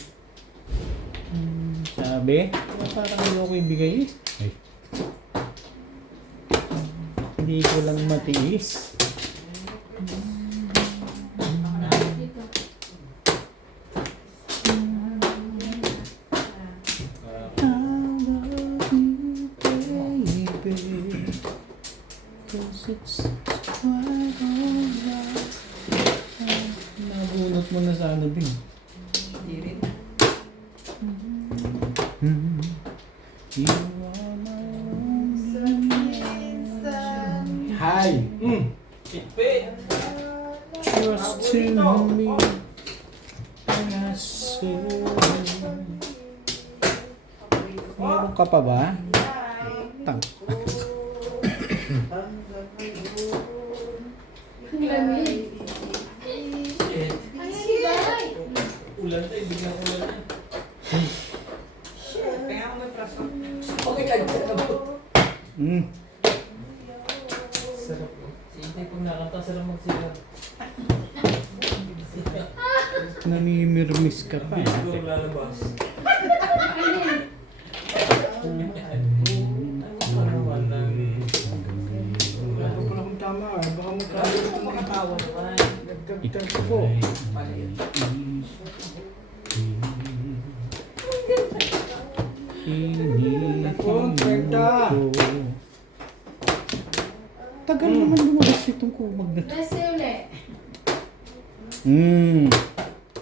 Sabi? Parang ayaw ko ibigay eh. Ay. Hindi ko lang matiis. I love you, baby, 'cause it's quite alright. Nabunot mo na sa ano, Bing. Hindi rin. You are my only Hi! Chipit! trust in me. And I say, meron ka pa ba? Tang. Ang lamig. Shit. Ay, ay. Ulan tayo. Biglang ulan na. Kaya ako may praso. Okay, kanya na po. Sarap po. Si Intay pag nakanta, sarap magsigaw. Nanimirmis ka pa. Siguro lalabas. Wala ko pala kung tama eh. Baka magkakaroon Ako makatawa naman. nagkagtan ko. Tagal naman lumabas itong kumag na to. Bese ulit.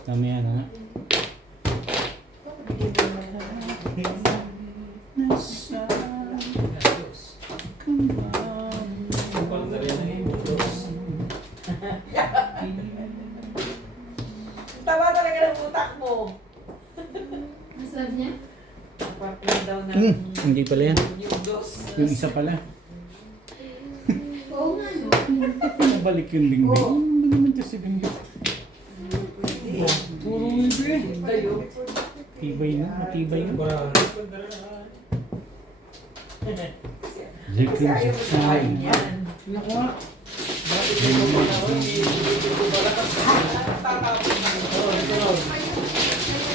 Tama yan ha. Kapal na rin ang ibutos. Tama talaga ng utak mo. Masarap niya? Partner daw na Hindi pala yan. yung dos. Yung isa pala. Oo nga no. Pinabalik yung Bingbing. Ano ba naman to si Bingbing? Puro hindi. Tayo. Tibay na, matibay na. Para. Liquid sign. Naku nga.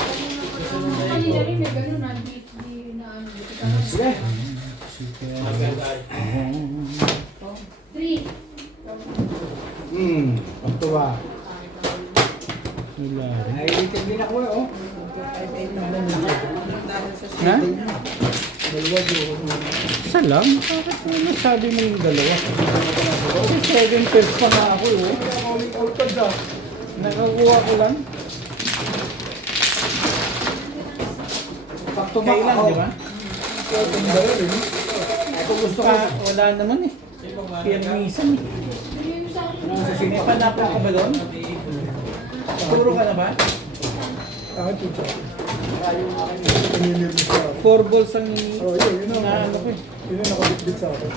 Kanina rin may ganun na, hindi na ano. Sige. Three. Ang tuwa. Wala rin. Naiitin din ako eh, oh. Ha? Dalawa yun. Isa lang? Bakit mo nasabi mo yung dalawa? Kasi 7 pairs pa nga ako eh. Calling all cards ah. Nakakuha ko lang. Sakto ba Kailan, ako? di ba? Ang dalawa rin. Eh, kung gusto ko, Wala naman eh. Piermisan eh. nasa May sinipa. panapon ka ba doon? Turo ka na ba? Kahit po siya. Pinililis sa akin. 4 balls ang Oh, yun ang naano ko eh. yun ang nakabitbit sa akin.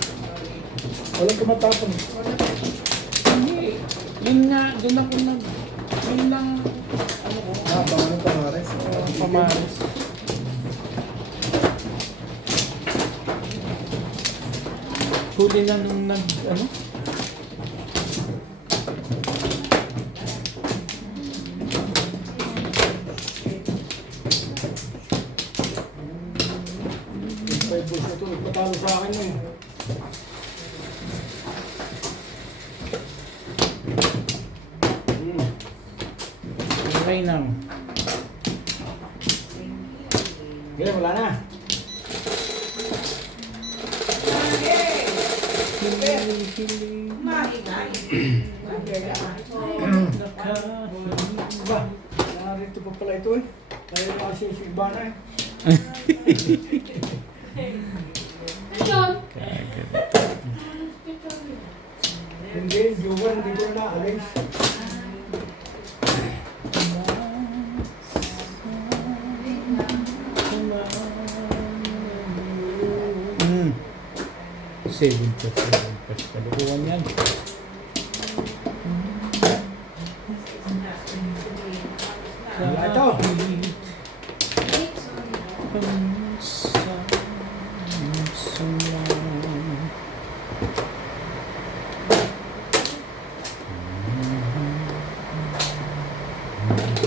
Walang tumatapon. Hindi. Yun nga, doon ako nag... Yun lang, ano ko, Bangon ng pamares. pamaris. Huli na nung nag, ano? May boss na ito, nagpatalo sa akin eh. Okay na. Okay, wala na. Ba, narito pa pala ito eh. Dahil na kasi si Ibana eh. Ayun. Hindi, Juwan, hindi ko na naalis. Hmm. 7 plus. Kalukuhan yan. Wala ito.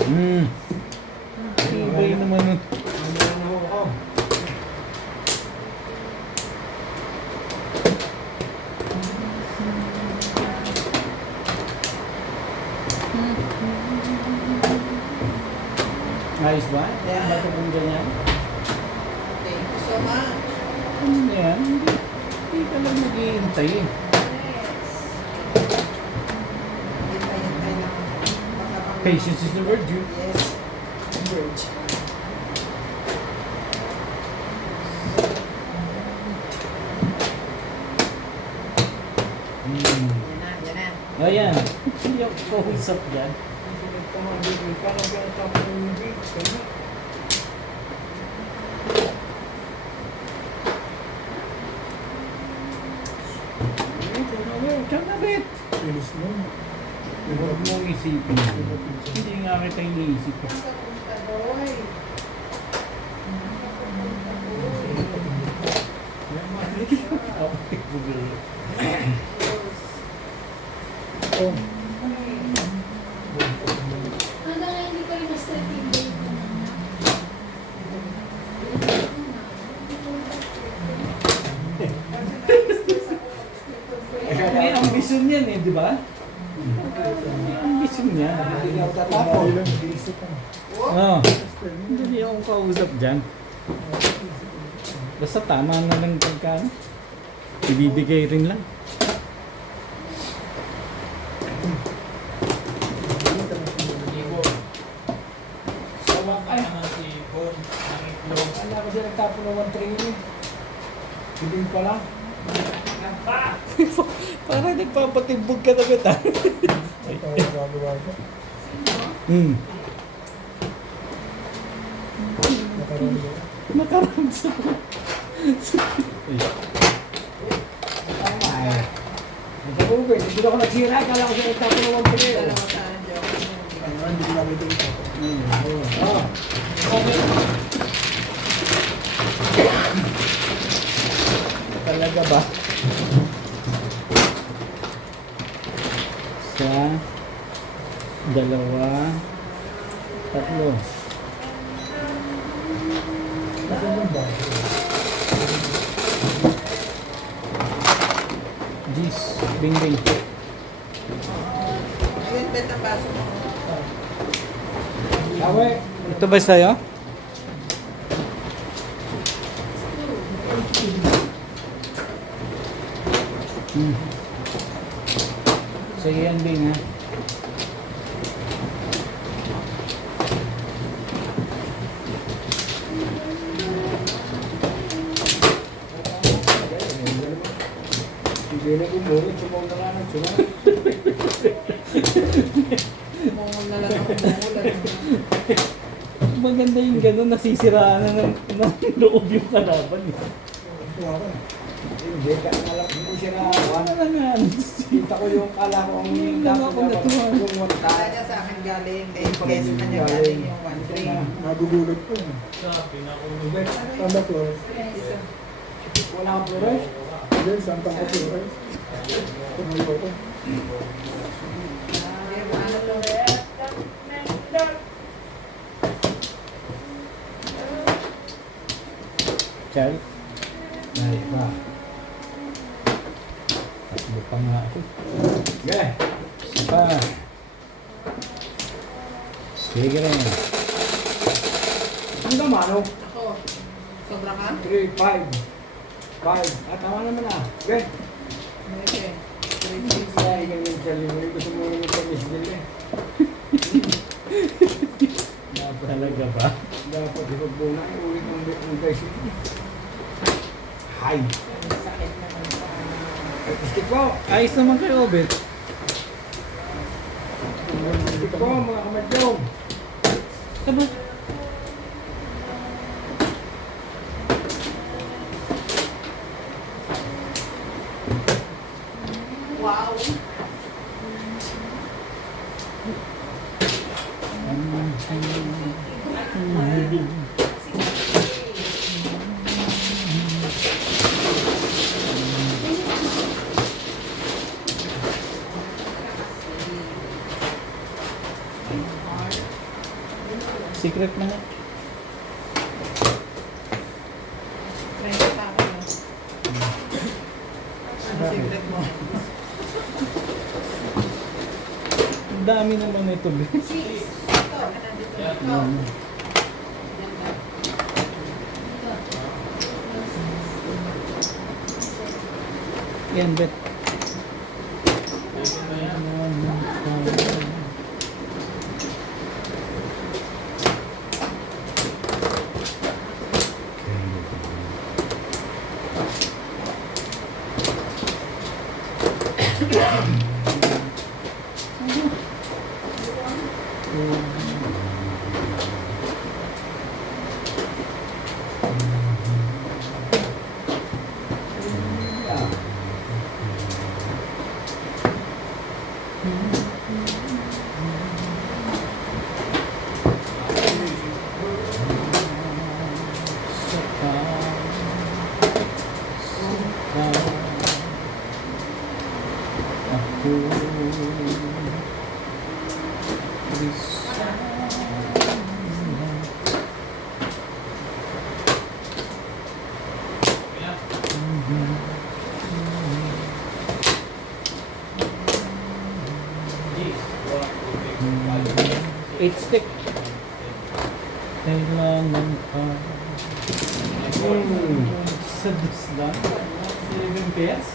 Hmm. Ibay naman nun. Ano na ako? Ayos ba? Yeah. Ba't kung ganyan? Thank you so much. Ano na yan? Hindi ka lang naghihintay eh. Hintay-hintay lang. Baka mamaya- Patience is the virtue. Yes. Bridge. Hmm. Yan na. Ayan. Hindi ako kausap dyan. Parang pinatapon yung hindi. Kaya, Kanabit! Pilis mo. Huwag mo isipin. Hindi nga kita iniisip ko. Ako tikbugil. Oh, Hanggang ngayon hindi ko rin ma-starting date ko na. May ambisyon yan eh, di ba? May ambisyon yan. hindi ako tatapon. ilang isip ka. Oo. Hindi akong kausap dyan. Basta tama na lang pagka ibibigay rin lang. Wala kasi nagtapon ng 1-3 eh. Hindi pa lang. Parang nagpapatimbog ka na kita. Tayo gagawa ko. Hmm. Nakaroon ko. Nakaramsa ko. Tama eh. Nagtapon ko eh. Hindi ako nagsira. Kala ko siya nagtapon ng 1-3 eh. Dalawa tayo. Hindi ko namin ito. Ah. Talaga ba? Isa, dalawa, tatlo. Jeez, bing bing. Ayun, bet ang baso mo. Awe. Ito ba sa'yo? Hmm. Sige yan, Bing, ha? Hindi na kumuro. Sumaw na nga ng sumaw. Mungol na lang ako, mungol. Maganda yung gano'n, nasisiraan na ng loob yung kalaban. Eh. Hindi ka alam. Hindi siya nakakuha. Ano na nga? Kita ko yung kala ko ang Yung lang ako natuwa. yung one Kala niya sa akin galing, eh, kes na niya galing yung 1-3. Nagugulat ko. Sabi na ko. Hindi. Tanda Flores. Wala kang Flores? Hindi. Santa ko Flores. Tumulo ko. Ano to? Chal? Ay, ba? Takbo pa nga ako. Okay. Isa pa. Sige rin. Ano ka mano? Ako, sobra ka? 3, 5. 5. Ah, tama naman ah. Okay. Okay. Ay, ganyan siya. Gusto mo naman sa Miss Bill eh. Talaga ba? Dapat di magbuna. Ulit ng guys. Hi. Sakit naman pa. Stick ko. Ayos naman kayo, Obet. Stick ko, mga kamadyaw. Tama. Wow. Secret na nga. Try ko sa akin. Ano secret mo? Ang dami naman ito, Be. Yan, Bet. Eight stick. Kailangan pa. Sa dusla. 7 pairs?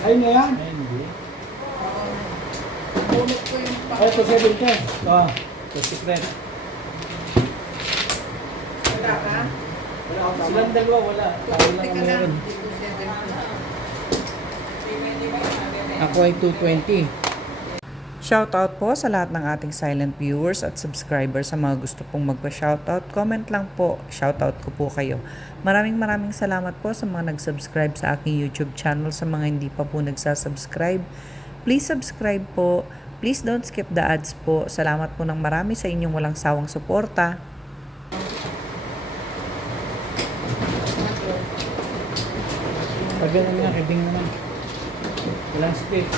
Ayun na yan. Ay, hindi. Bulot ko yung Ay, ito 7 ka. Ah, ito secret. Wala ka? Wala akong tama. Silang dalawa wala. Ako lang Teka ang lang. meron. Dito 7. Ako ay 220. Shoutout po sa lahat ng ating silent viewers at subscribers. Sa mga gusto pong magpa-shoutout, comment lang po. Shoutout ko po kayo. Maraming salamat po sa mga nag-subscribe sa aking YouTube channel. Sa mga hindi pa po nagsasubscribe, please subscribe po Please don't skip the ads po. Salamat po ng marami sa inyong walang sawang suporta. Pag ganun nga, kibing naman. Walang stick.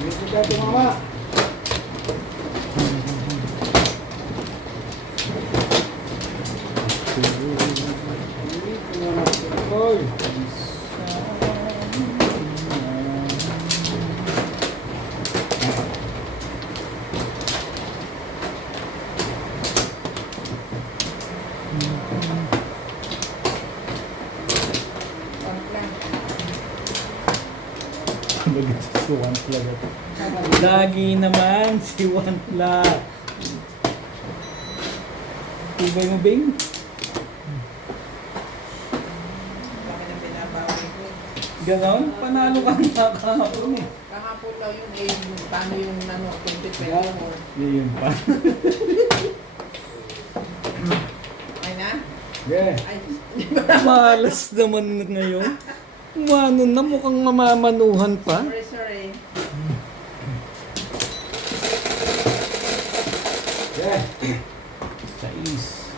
Dito ka tumama. Oy. Si One Flag. Lagi naman si One Flag. Tibay mo, Bing? Kami na binabawi ko. Ganon? Panalo ka na kahapon eh. Kahapon daw yun eh, paano yung ano, 2024. Yun pa. Ay na? Yeah. Ay, Malas naman ngayon. Mano na, mukhang mamamanuhan pa. sorry. Yeah. Sais.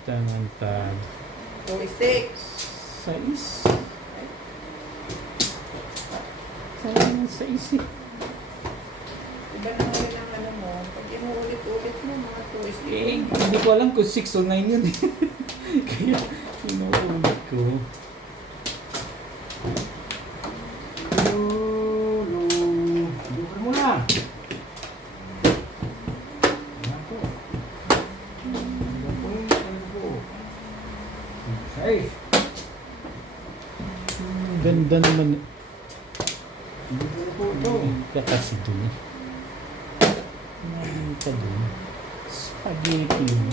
Tantad. 2 sticks. Sais. Sayang sais eh. Iba na ngayon ang ano mo, pag inuulit-ulit mo, mga 2 sticks. Eh, hindi ko alam kung 6 o 9 yun eh. Kaya, inuulit ko. Bukan mo na. Hey. Ganda naman. Dito po ito. Ka kasi dun eh. Meron ka dun. Spaghetti mo.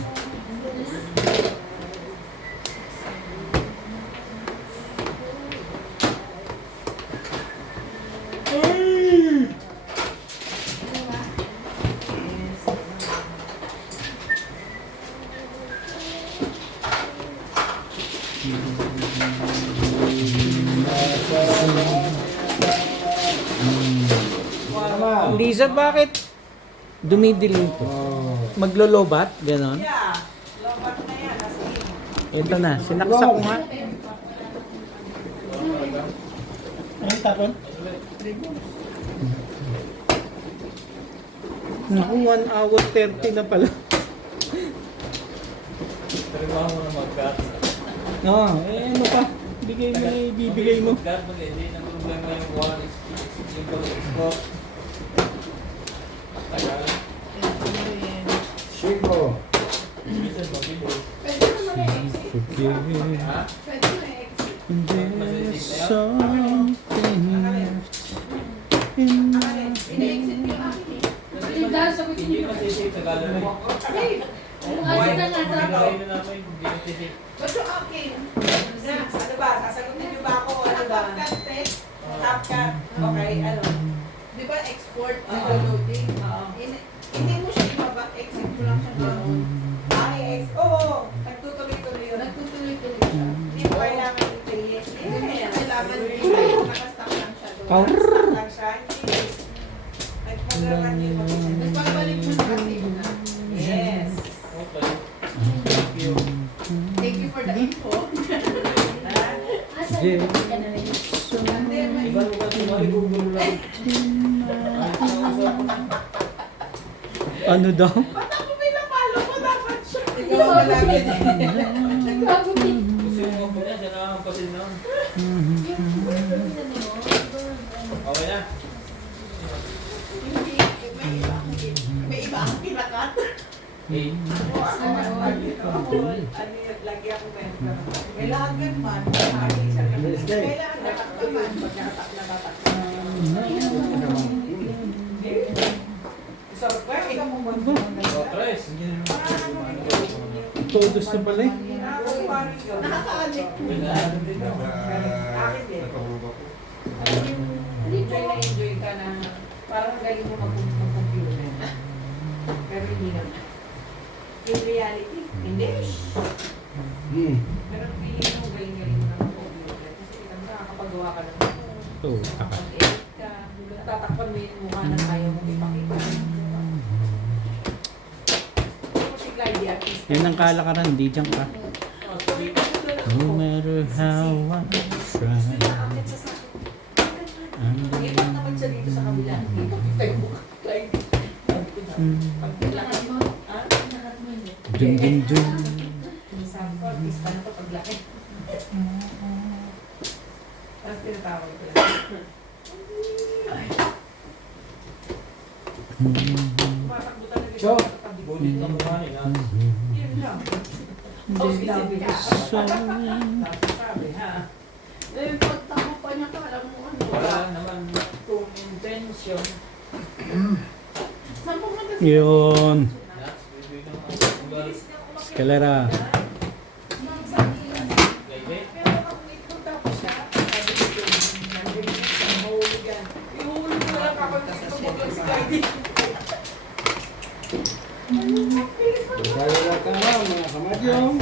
Tama. Lisa, bakit dumidilim po? Oh. Maglolobat? Ganon? Yeah, lobat na yan. Kasi Ito na, sinaksak ko nga. Anong tapon? Naku, 1 hour 30 na pala. Trabaho mo na mag-cut. Oo, eh ano pa? Bigay mo na ibibigay mo. Mag-cut mo hindi na problema yung one simple stroke. Tagal. Cinco. Minsan mabilis. Pwede mo na-exit. Ha? Pwede mo na-exit. There's something Ina-exit ko yung akin eh. Yung dahil sa kutsin Hindi nyo. masisip sa gallery. Hey! Ano na nga sa ako? Pinakain na namin, hindi masisip. ba't yung akin? Ano ba? Sasagutin niyo ba ako? Ano ba? Top cut. Okay, ano? Di ba export? Downloading? Hindi mo siya ibaba. Exit mo lang siya doon. Oo. Nagtutuloy-tuloy yun. Nagtutuloy-tuloy siya. Hindi mo kailangan i-play. Hindi mo siya kailangan i-play. Nakastock lang siya doon. Nakastock lang siya. Hindi. Nagpag-run yung mag-isa. Nagpapalik mo na kasi yun na. Yes. Okay. Thank you. Thank you for the info. Asa Yeah. ka na rin? Iba mo kasi maligugulo lang. ano daw? Ba't ako pinapalo mo? Dapat siya. Ikaw ang malapit. Nagpapalik. Gusto mo ako niya, siya nakakapasin na. Okay na? May iba akong pinakat. Okay. Lagi ako ganyan. May lahat man. Kailangan nakatak man. Pag nakatak. So, pwede ka mong Tres. Todos na pala eh. nakaka-addict po. Akin din. Enjoy na enjoy ka na. Parang galing mo mag-computer. Pero hindi na. Yung reality. Hindi. Pero feeling mo galing-galing ng computer. Kasi kita mo nakakapagawa ka ng Oh, pag-edit ka. Natatakpan mo yung mukha ng ayaw mong ipakita. Tapos si Clyde, artista. Yan ang kalakaran, di dyan ka. No matter how I try. Ipak naman siya dito sa kabila. Ipak kita yung mukha ni Clyde. Lahat mo. Ha? Lahat mo yun. Dun dun dun. Sabi ko, artista na to paglaki. Tapos tinatawag ko lang. Tumatakbo talaga siya So, sa tabi ko. Bulit na mukha nila. Yun lang. Tapos isipin ka. Tapos sabi, ha? Eh, pagtamo pa niya ka, alam mo ano. Wala naman. Kung intention. Saan po nga Yun. Nuts, bibigyan ka. Escalera. Ma'am, sabi niya. Like Pero kung nagpunta ko siya, sabi ko, nandun siya, mahulog yan. Ihulog mo lang ako dito, buklang si Clyde. Dahil ka na mga kamadyong.